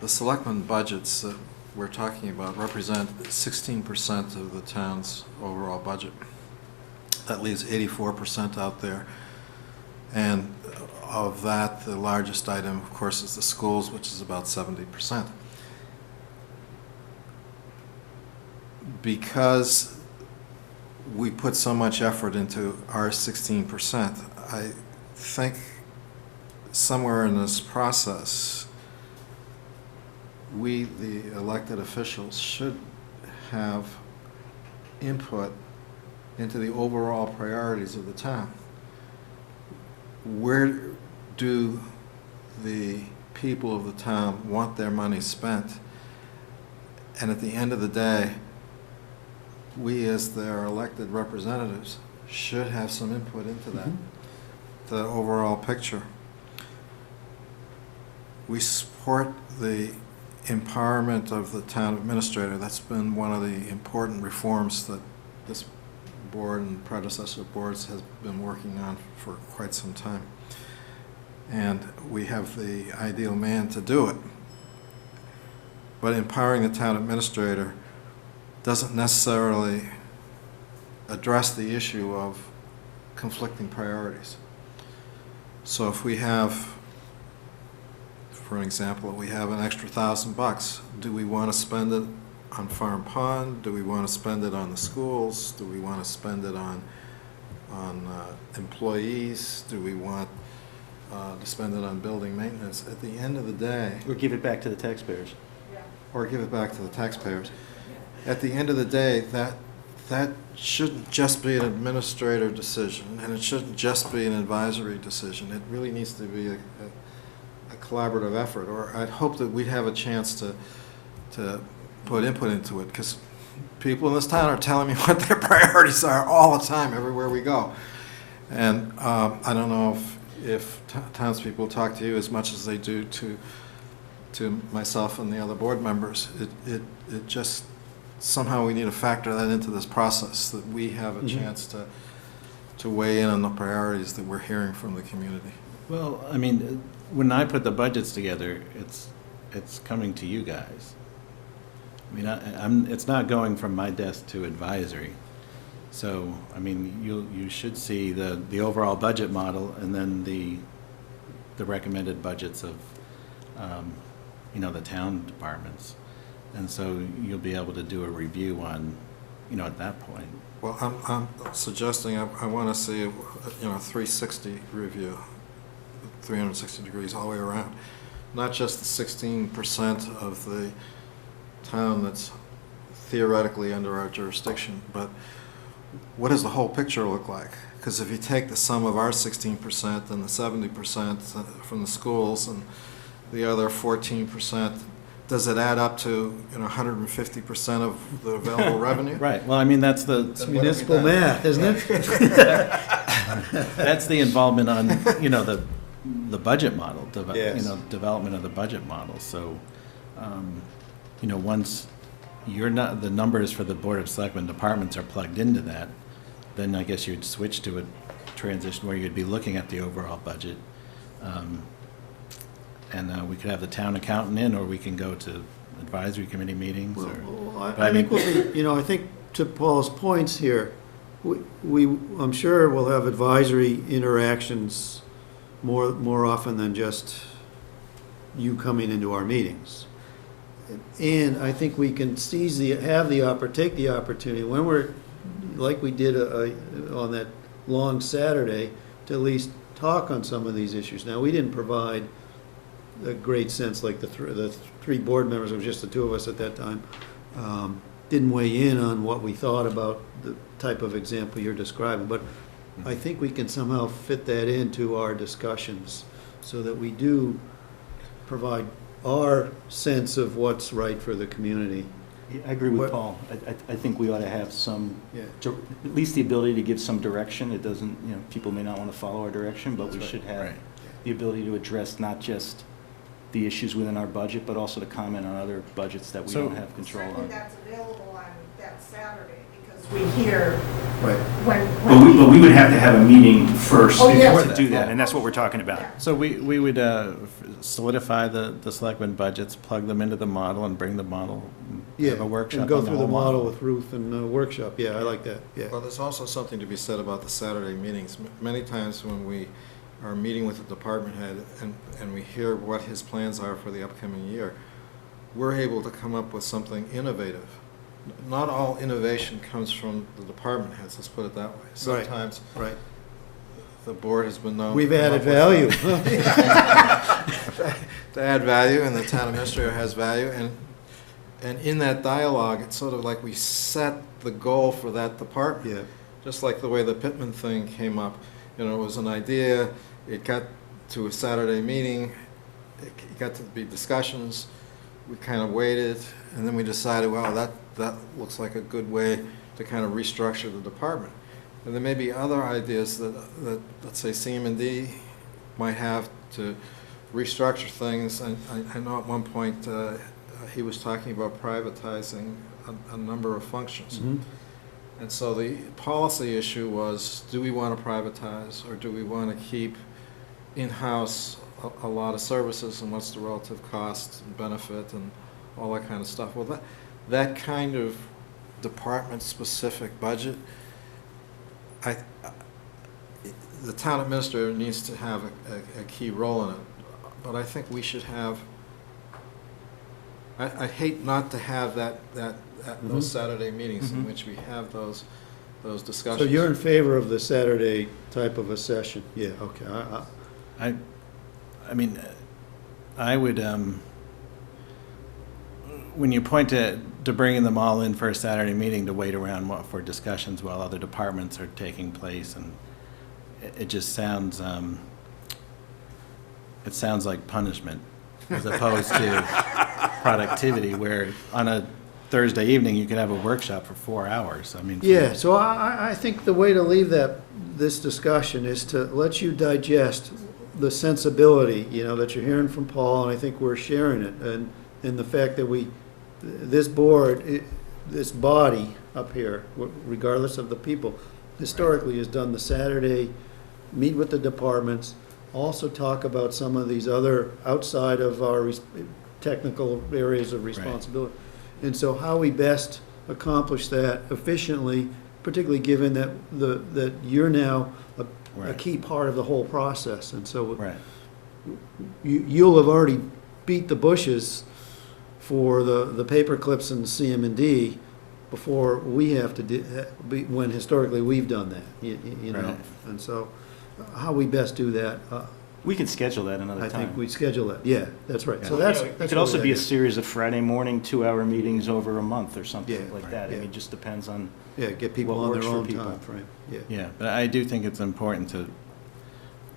the selectmen budgets that we're talking about represent 16% of the town's overall budget. That leaves 84% out there. And of that, the largest item, of course, is the schools, which is about 70%. Because we put so much effort into our 16%, I think somewhere in this process, we, the elected officials, should have input into the overall priorities of the town. Where do the people of the town want their money spent? And at the end of the day, we as their elected representatives should have some input into that, the overall picture. We support the empowerment of the town administrator. That's been one of the important reforms that this board and predecessor boards has been working on for quite some time. And we have the ideal man to do it. But empowering the town administrator doesn't necessarily address the issue of conflicting priorities. So if we have, for an example, we have an extra $1,000, do we want to spend it on Farm Pond? Do we want to spend it on the schools? Do we want to spend it on employees? Do we want to spend it on building maintenance? At the end of the day, Or give it back to the taxpayers. or give it back to the taxpayers. At the end of the day, that shouldn't just be an administrative decision, and it shouldn't just be an advisory decision. It really needs to be a collaborative effort, or I'd hope that we'd have a chance to put input into it, because people in this town are telling me what their priorities are all the time, everywhere we go. And I don't know if townspeople talk to you as much as they do to myself and the other board members. It just, somehow we need to factor that into this process, that we have a chance to weigh in on the priorities that we're hearing from the community. Well, I mean, when I put the budgets together, it's coming to you guys. I mean, it's not going from my desk to advisory. So, I mean, you should see the overall budget model and then the recommended budgets of, the town departments. And so you'll be able to do a review on, at that point. Well, I'm suggesting I want to see, 360 review, 360 degrees all the way around. Not just the 16% of the town that's theoretically under our jurisdiction, but what does the whole picture look like? Because if you take the sum of our 16% and the 70% from the schools and the other 14%, does it add up to 150% of the available revenue? Right, well, I mean, that's It's municipal math, isn't it? that's the involvement on, the budget model, Yes. development of the budget model. So, once the numbers for the Board of Selectmen departments are plugged into that, then I guess you'd switch to a transition where you'd be looking at the overall budget. And we could have the town accountant in, or we can go to advisory committee meetings, or. Well, but I think I think to Paul's points here, I'm sure we'll have advisory interactions more often than just you coming into our meetings. And I think we can take the opportunity when we're, like we did on that long Saturday, to at least talk on some of these issues. Now, we didn't provide a great sense, like the three board members, it was just the two of us at that time, didn't weigh in on what we thought about the type of example you're describing. But I think we can somehow fit that into our discussions so that we do provide our sense of what's right for the community. I agree with What- Paul. I think we ought to have some, Yeah. at least the ability to give some direction. It doesn't, people may not want to follow our direction, but we That's should have Right. the ability to address not just the issues within our budget, but also to comment on other budgets that we So- don't have control Certainly on. that's available on that Saturday, because we hear Right. But we would have to have a meeting first Oh, yes. to do that, and that's what we're talking about. Yeah. So we would solidify the selectmen budgets, plug them into the model, and bring the model, Yeah, have a workshop and go on through the whole model with Ruth and a workshop. Yeah, I like that, yeah. Well, there's also something to be said about the Saturday meetings. Many times when we are meeting with the department head and we hear what his plans are for the upcoming year, we're able to come up with something innovative. Not all innovation comes from the department heads, let's put it that way. Sometimes Right. the board has been known. We've to come added up with value. to add value, and the town administrator has value, and in that dialogue, it's sort of like we set the goal for that department. Yeah. Just like the way the Pittman thing came up, it was an idea, it got to a Saturday meeting, it got to be discussions, we kind of waited, and then we decided, wow, that looks like a good way to kind of restructure the department. And there may be other ideas that let's say CM&D might have to restructure things. I know at one point he was talking about privatizing a number of functions. Mhm. And so the policy issue was, do we want to privatize, or do we want to keep in-house a lot of services, and what's the relative cost and benefit and all that kind of stuff? Well, that kind of department-specific budget, the town administrator needs to have a key role in it, but I think we should have, I hate not to have those Saturday meetings in which we have those discussions. So you're in favor of the Saturday type of a session? Yeah, okay. I mean, I would, when you point to bringing them all in for a Saturday meeting to wait around for discussions while other departments are taking place, and it just sounds, it sounds like punishment as opposed to productivity, where on a Thursday evening, you could have a workshop for 4 hours. I mean. Yeah, so I think the way to leave this discussion is to let you digest the sensibility, that you're hearing from Paul, and I think we're sharing it, and the fact that this board, this body up here, regardless of the people, historically has done the Saturday, meet with the departments, also talk about some of these other outside of our technical areas of responsibility. And so how we best accomplish that efficiently, particularly given that that you're now a Right. key part of the whole process. And so Right. you'll have already beat the bushes for the paper clips and CM&D before we have to when historically we've done that, you know. Right. And so how we best do that, We can schedule that another I time. think we schedule that. Yeah, that's right. So You that's. know, It that's could also really be a the idea. series of Friday morning, 2-hour meetings over a month or something Yeah, like that. I yeah. mean, it just depends on, Yeah, get people what on works their for own people. time frame. Yeah. Yeah, but I do think it's important to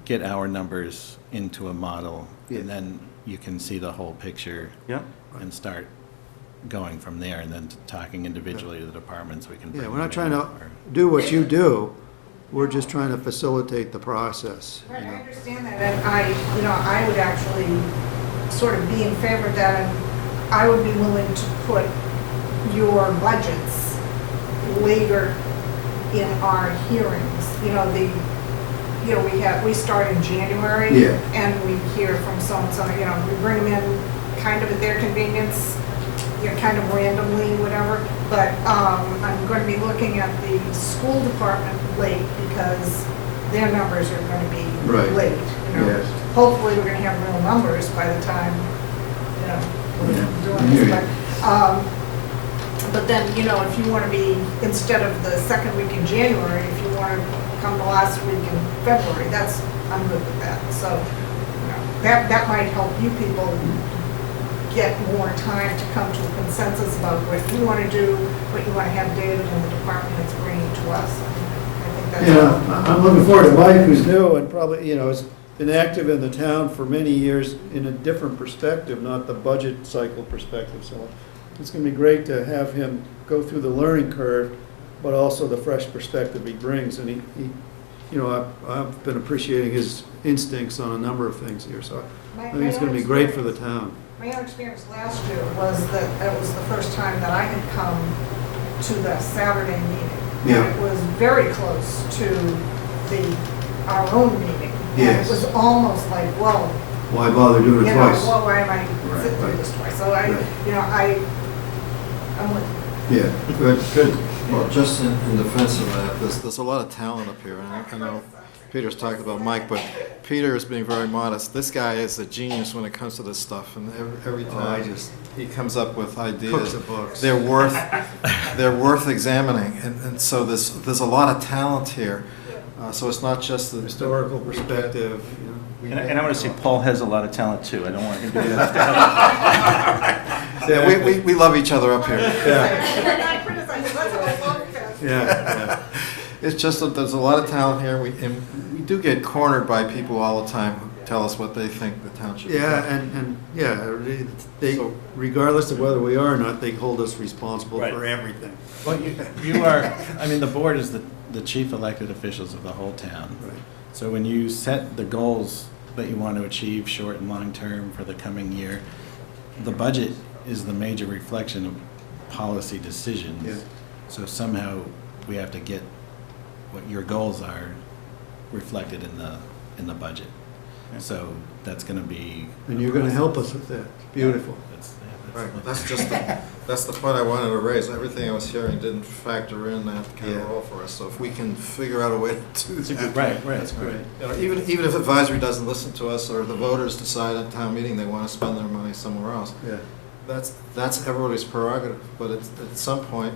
get our numbers into a model, Yeah. and then you can see the whole picture yeah? and start going from there, and then talking individually to the departments, we can. Yeah, bring we're not them trying in, to or- do what you do. We're just trying to facilitate the process, Right, you I know. understand that, and I would actually sort of be in favor of that, and I would be willing to put your budgets later in our hearings. We start in January. Yeah. And we hear from so-and-so, we bring them in kind of at their convenience, kind of randomly, whatever. But I'm going to be looking at the school department late because their numbers are going to be Right. late. Yes. Hopefully, we're going to have real numbers by the time, we're Yeah. doing this. But then, if you want to be, instead of the second week in January, if you want to come the last week in February, I'm good with that. So, that might help you people get more time to come to a consensus about what you want to do, what you want to have David and the department heads bringing to us. I think that's. Yeah, I'm looking forward to Mike, who's new and probably, has been active in the town for many years in a different perspective, not the budget cycle perspective. So it's going to be great to have him go through the learning curve, but also the fresh perspective he brings. And I've been appreciating his instincts on a number of things here. So I think it's going to be great for the town. My own experience last year was that it was the first time that I had come to the Saturday meeting. Yeah. And it was very close to our own meeting. And Yes. it was almost like, whoa, Why bother doing it twice? why am I Right, sitting through right. this twice? So I'm with Yeah, good, good. Well, just in defense of that, there's a lot of talent up here, and I know Peter's talked about Mike, but Peter is being very modest. This guy is a genius when it comes to this stuff, and every time he comes up with Books ideas, of books. they're worth examining, and so there's a lot of talent here. So it's not just the Historical perspective, And I want to say Paul has a lot of talent too. I don't want him to be left out. Yeah, we love each other up here. Yeah, I criticize it. That's what I love, Cass. yeah. It's just that there's a lot of talent here, and we do get cornered by people all the time who tell us what they think the town should be. Yeah, they, regardless of whether we are or not, they hold us responsible Right. for everything. Well, you are, the board is the chief elected officials of the whole town. Right. So when you set the goals that you want to achieve, short and long term for the coming year, the budget is the major reflection of policy decisions. Yeah. So somehow we have to get what your goals are reflected in the budget. So that's gonna be. And you're gonna help us with that. Beautiful. Right, that's the point I wanted to raise. Everything I was hearing didn't factor in that kind of Yeah. role for us. So if we can figure out a way to do that. Right, That's great. Even if advisory doesn't listen to us, or the voters decide at town meeting they want to spend their money somewhere else, Yeah, that's everybody's prerogative. But at some point,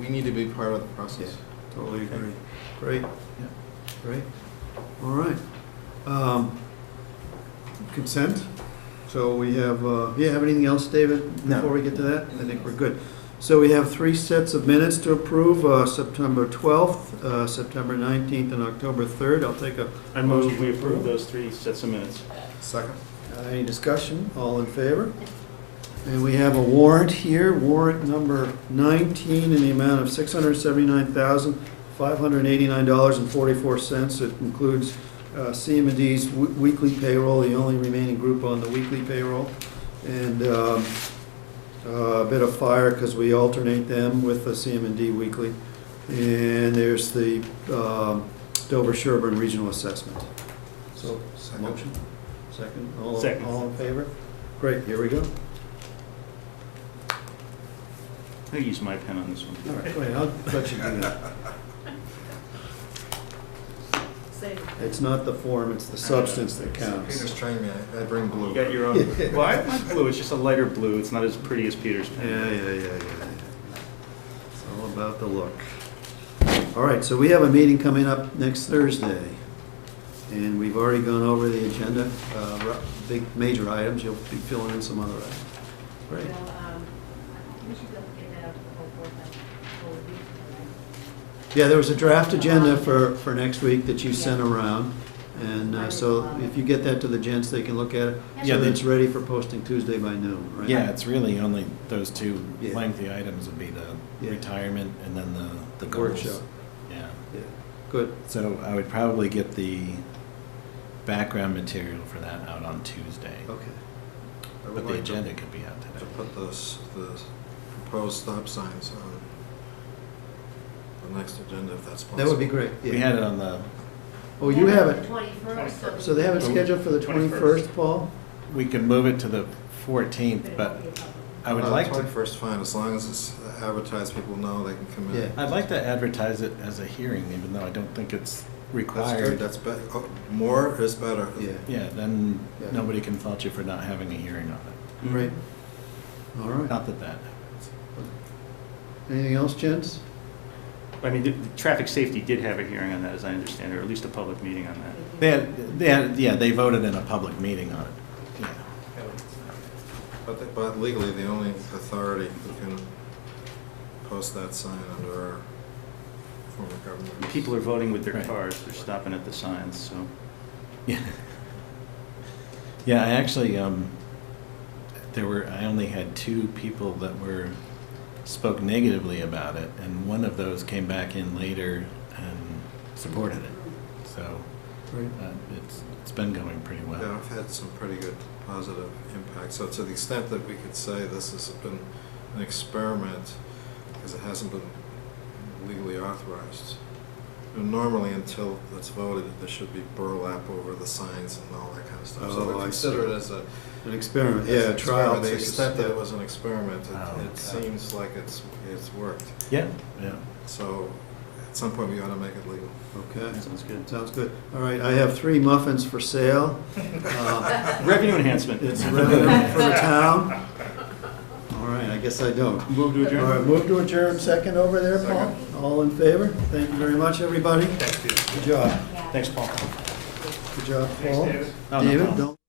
we need to be part of the yeah, process. totally agree. Great, Yeah. great. All right. Consent? So we have, have anything else, David, No. before we get to that? I think we're good. So we have 3 sets of minutes to approve, September 12th, September 19th, and October 3rd. I'll take a. I move we approve those 3 sets of minutes. Second? Any discussion? All in favor? And we have a warrant here, warrant number 19 in the amount of $679,589.44. It includes CM&D's weekly payroll, the only remaining group on the weekly payroll, and a bit of fire because we alternate them with the CM&D weekly. And there's the Dover Sherborn Regional Assessment. So, Second. motion? Second? All Second. All in favor? Great, here we go. I'll use my pen on this one. All right, go ahead, I'll let you do that. It's not the form, it's the substance that counts. Peter's trained me, I bring blue. You got your own, well, I have my blue, it's just a lighter blue, it's not as pretty as Peter's pen. Yeah. It's all about the look. All right, so we have a meeting coming up next Thursday, and we've already gone over the agenda, big, major items, you'll be filling in some other items. Great. We should be able to get that out to the whole board then, before we leave tonight. Yeah, there was a draft agenda for next week that you sent around, and so if you get that to the gents, they can look at it. Yeah, So they- it's ready for posting Tuesday by noon, right? Yeah, it's really only those two Yeah. lengthy items would be the Yeah. retirement and then the goals. Workshop. Yeah. Yeah, good. So I would probably get the background material for that out on Tuesday. Okay. I would But the like to- agenda could be out To today. put the proposed stop signs on the next agenda, if that's possible. That would be great. We Yeah. had it on the, Oh, you have it. 21st. So they have it scheduled for the 21st, Paul? we could move it to the 14th, but I would like to, 21st, fine, as long as it's advertised, people know they can come in. Yeah. I'd like to advertise it as a hearing, even though I don't think it's That's good, required. that's better, more is better. Yeah. Yeah, then Yeah. nobody can fault you for not having a hearing on it. Great. All right. Not that that. Anything else, gents? I mean, the traffic safety did have a hearing on that, as I understand, or at least a public meeting on that. Yeah, they voted in a public meeting on it. Yeah. But legally, the only authority who can post that sign under our form of government. People are voting with their Right. cars, they're stopping at the signs, so. Yeah. Yeah, I actually, I only had two people that spoke negatively about it, and one of those came back in later and supported it. So, Great. it's been going pretty well. Yeah, I've had some pretty good positive impact. So to the extent that we could say this has been an experiment, because it hasn't been legally authorized. And normally, until it's voted, there should be burlap over the signs and all that kind of stuff. So Oh, to I consider see. it as a An experiment, as yeah, an a trial experiment, to the basis. extent that yeah. it was an experiment, Oh, it okay. seems like it's worked. Yeah, yeah. So at some point, we ought to make it legal. Okay, Sounds good. sounds good. All right, I have 3 muffins for sale. Revenue enhancement. It's revenue for the town. All right, I guess I don't. Move to All right, move to adjourn, second over there, Paul. All in favor? Thank you very much, everybody. Good job. Thanks, Paul. Good job, Paul. Oh, no David, problem. don't.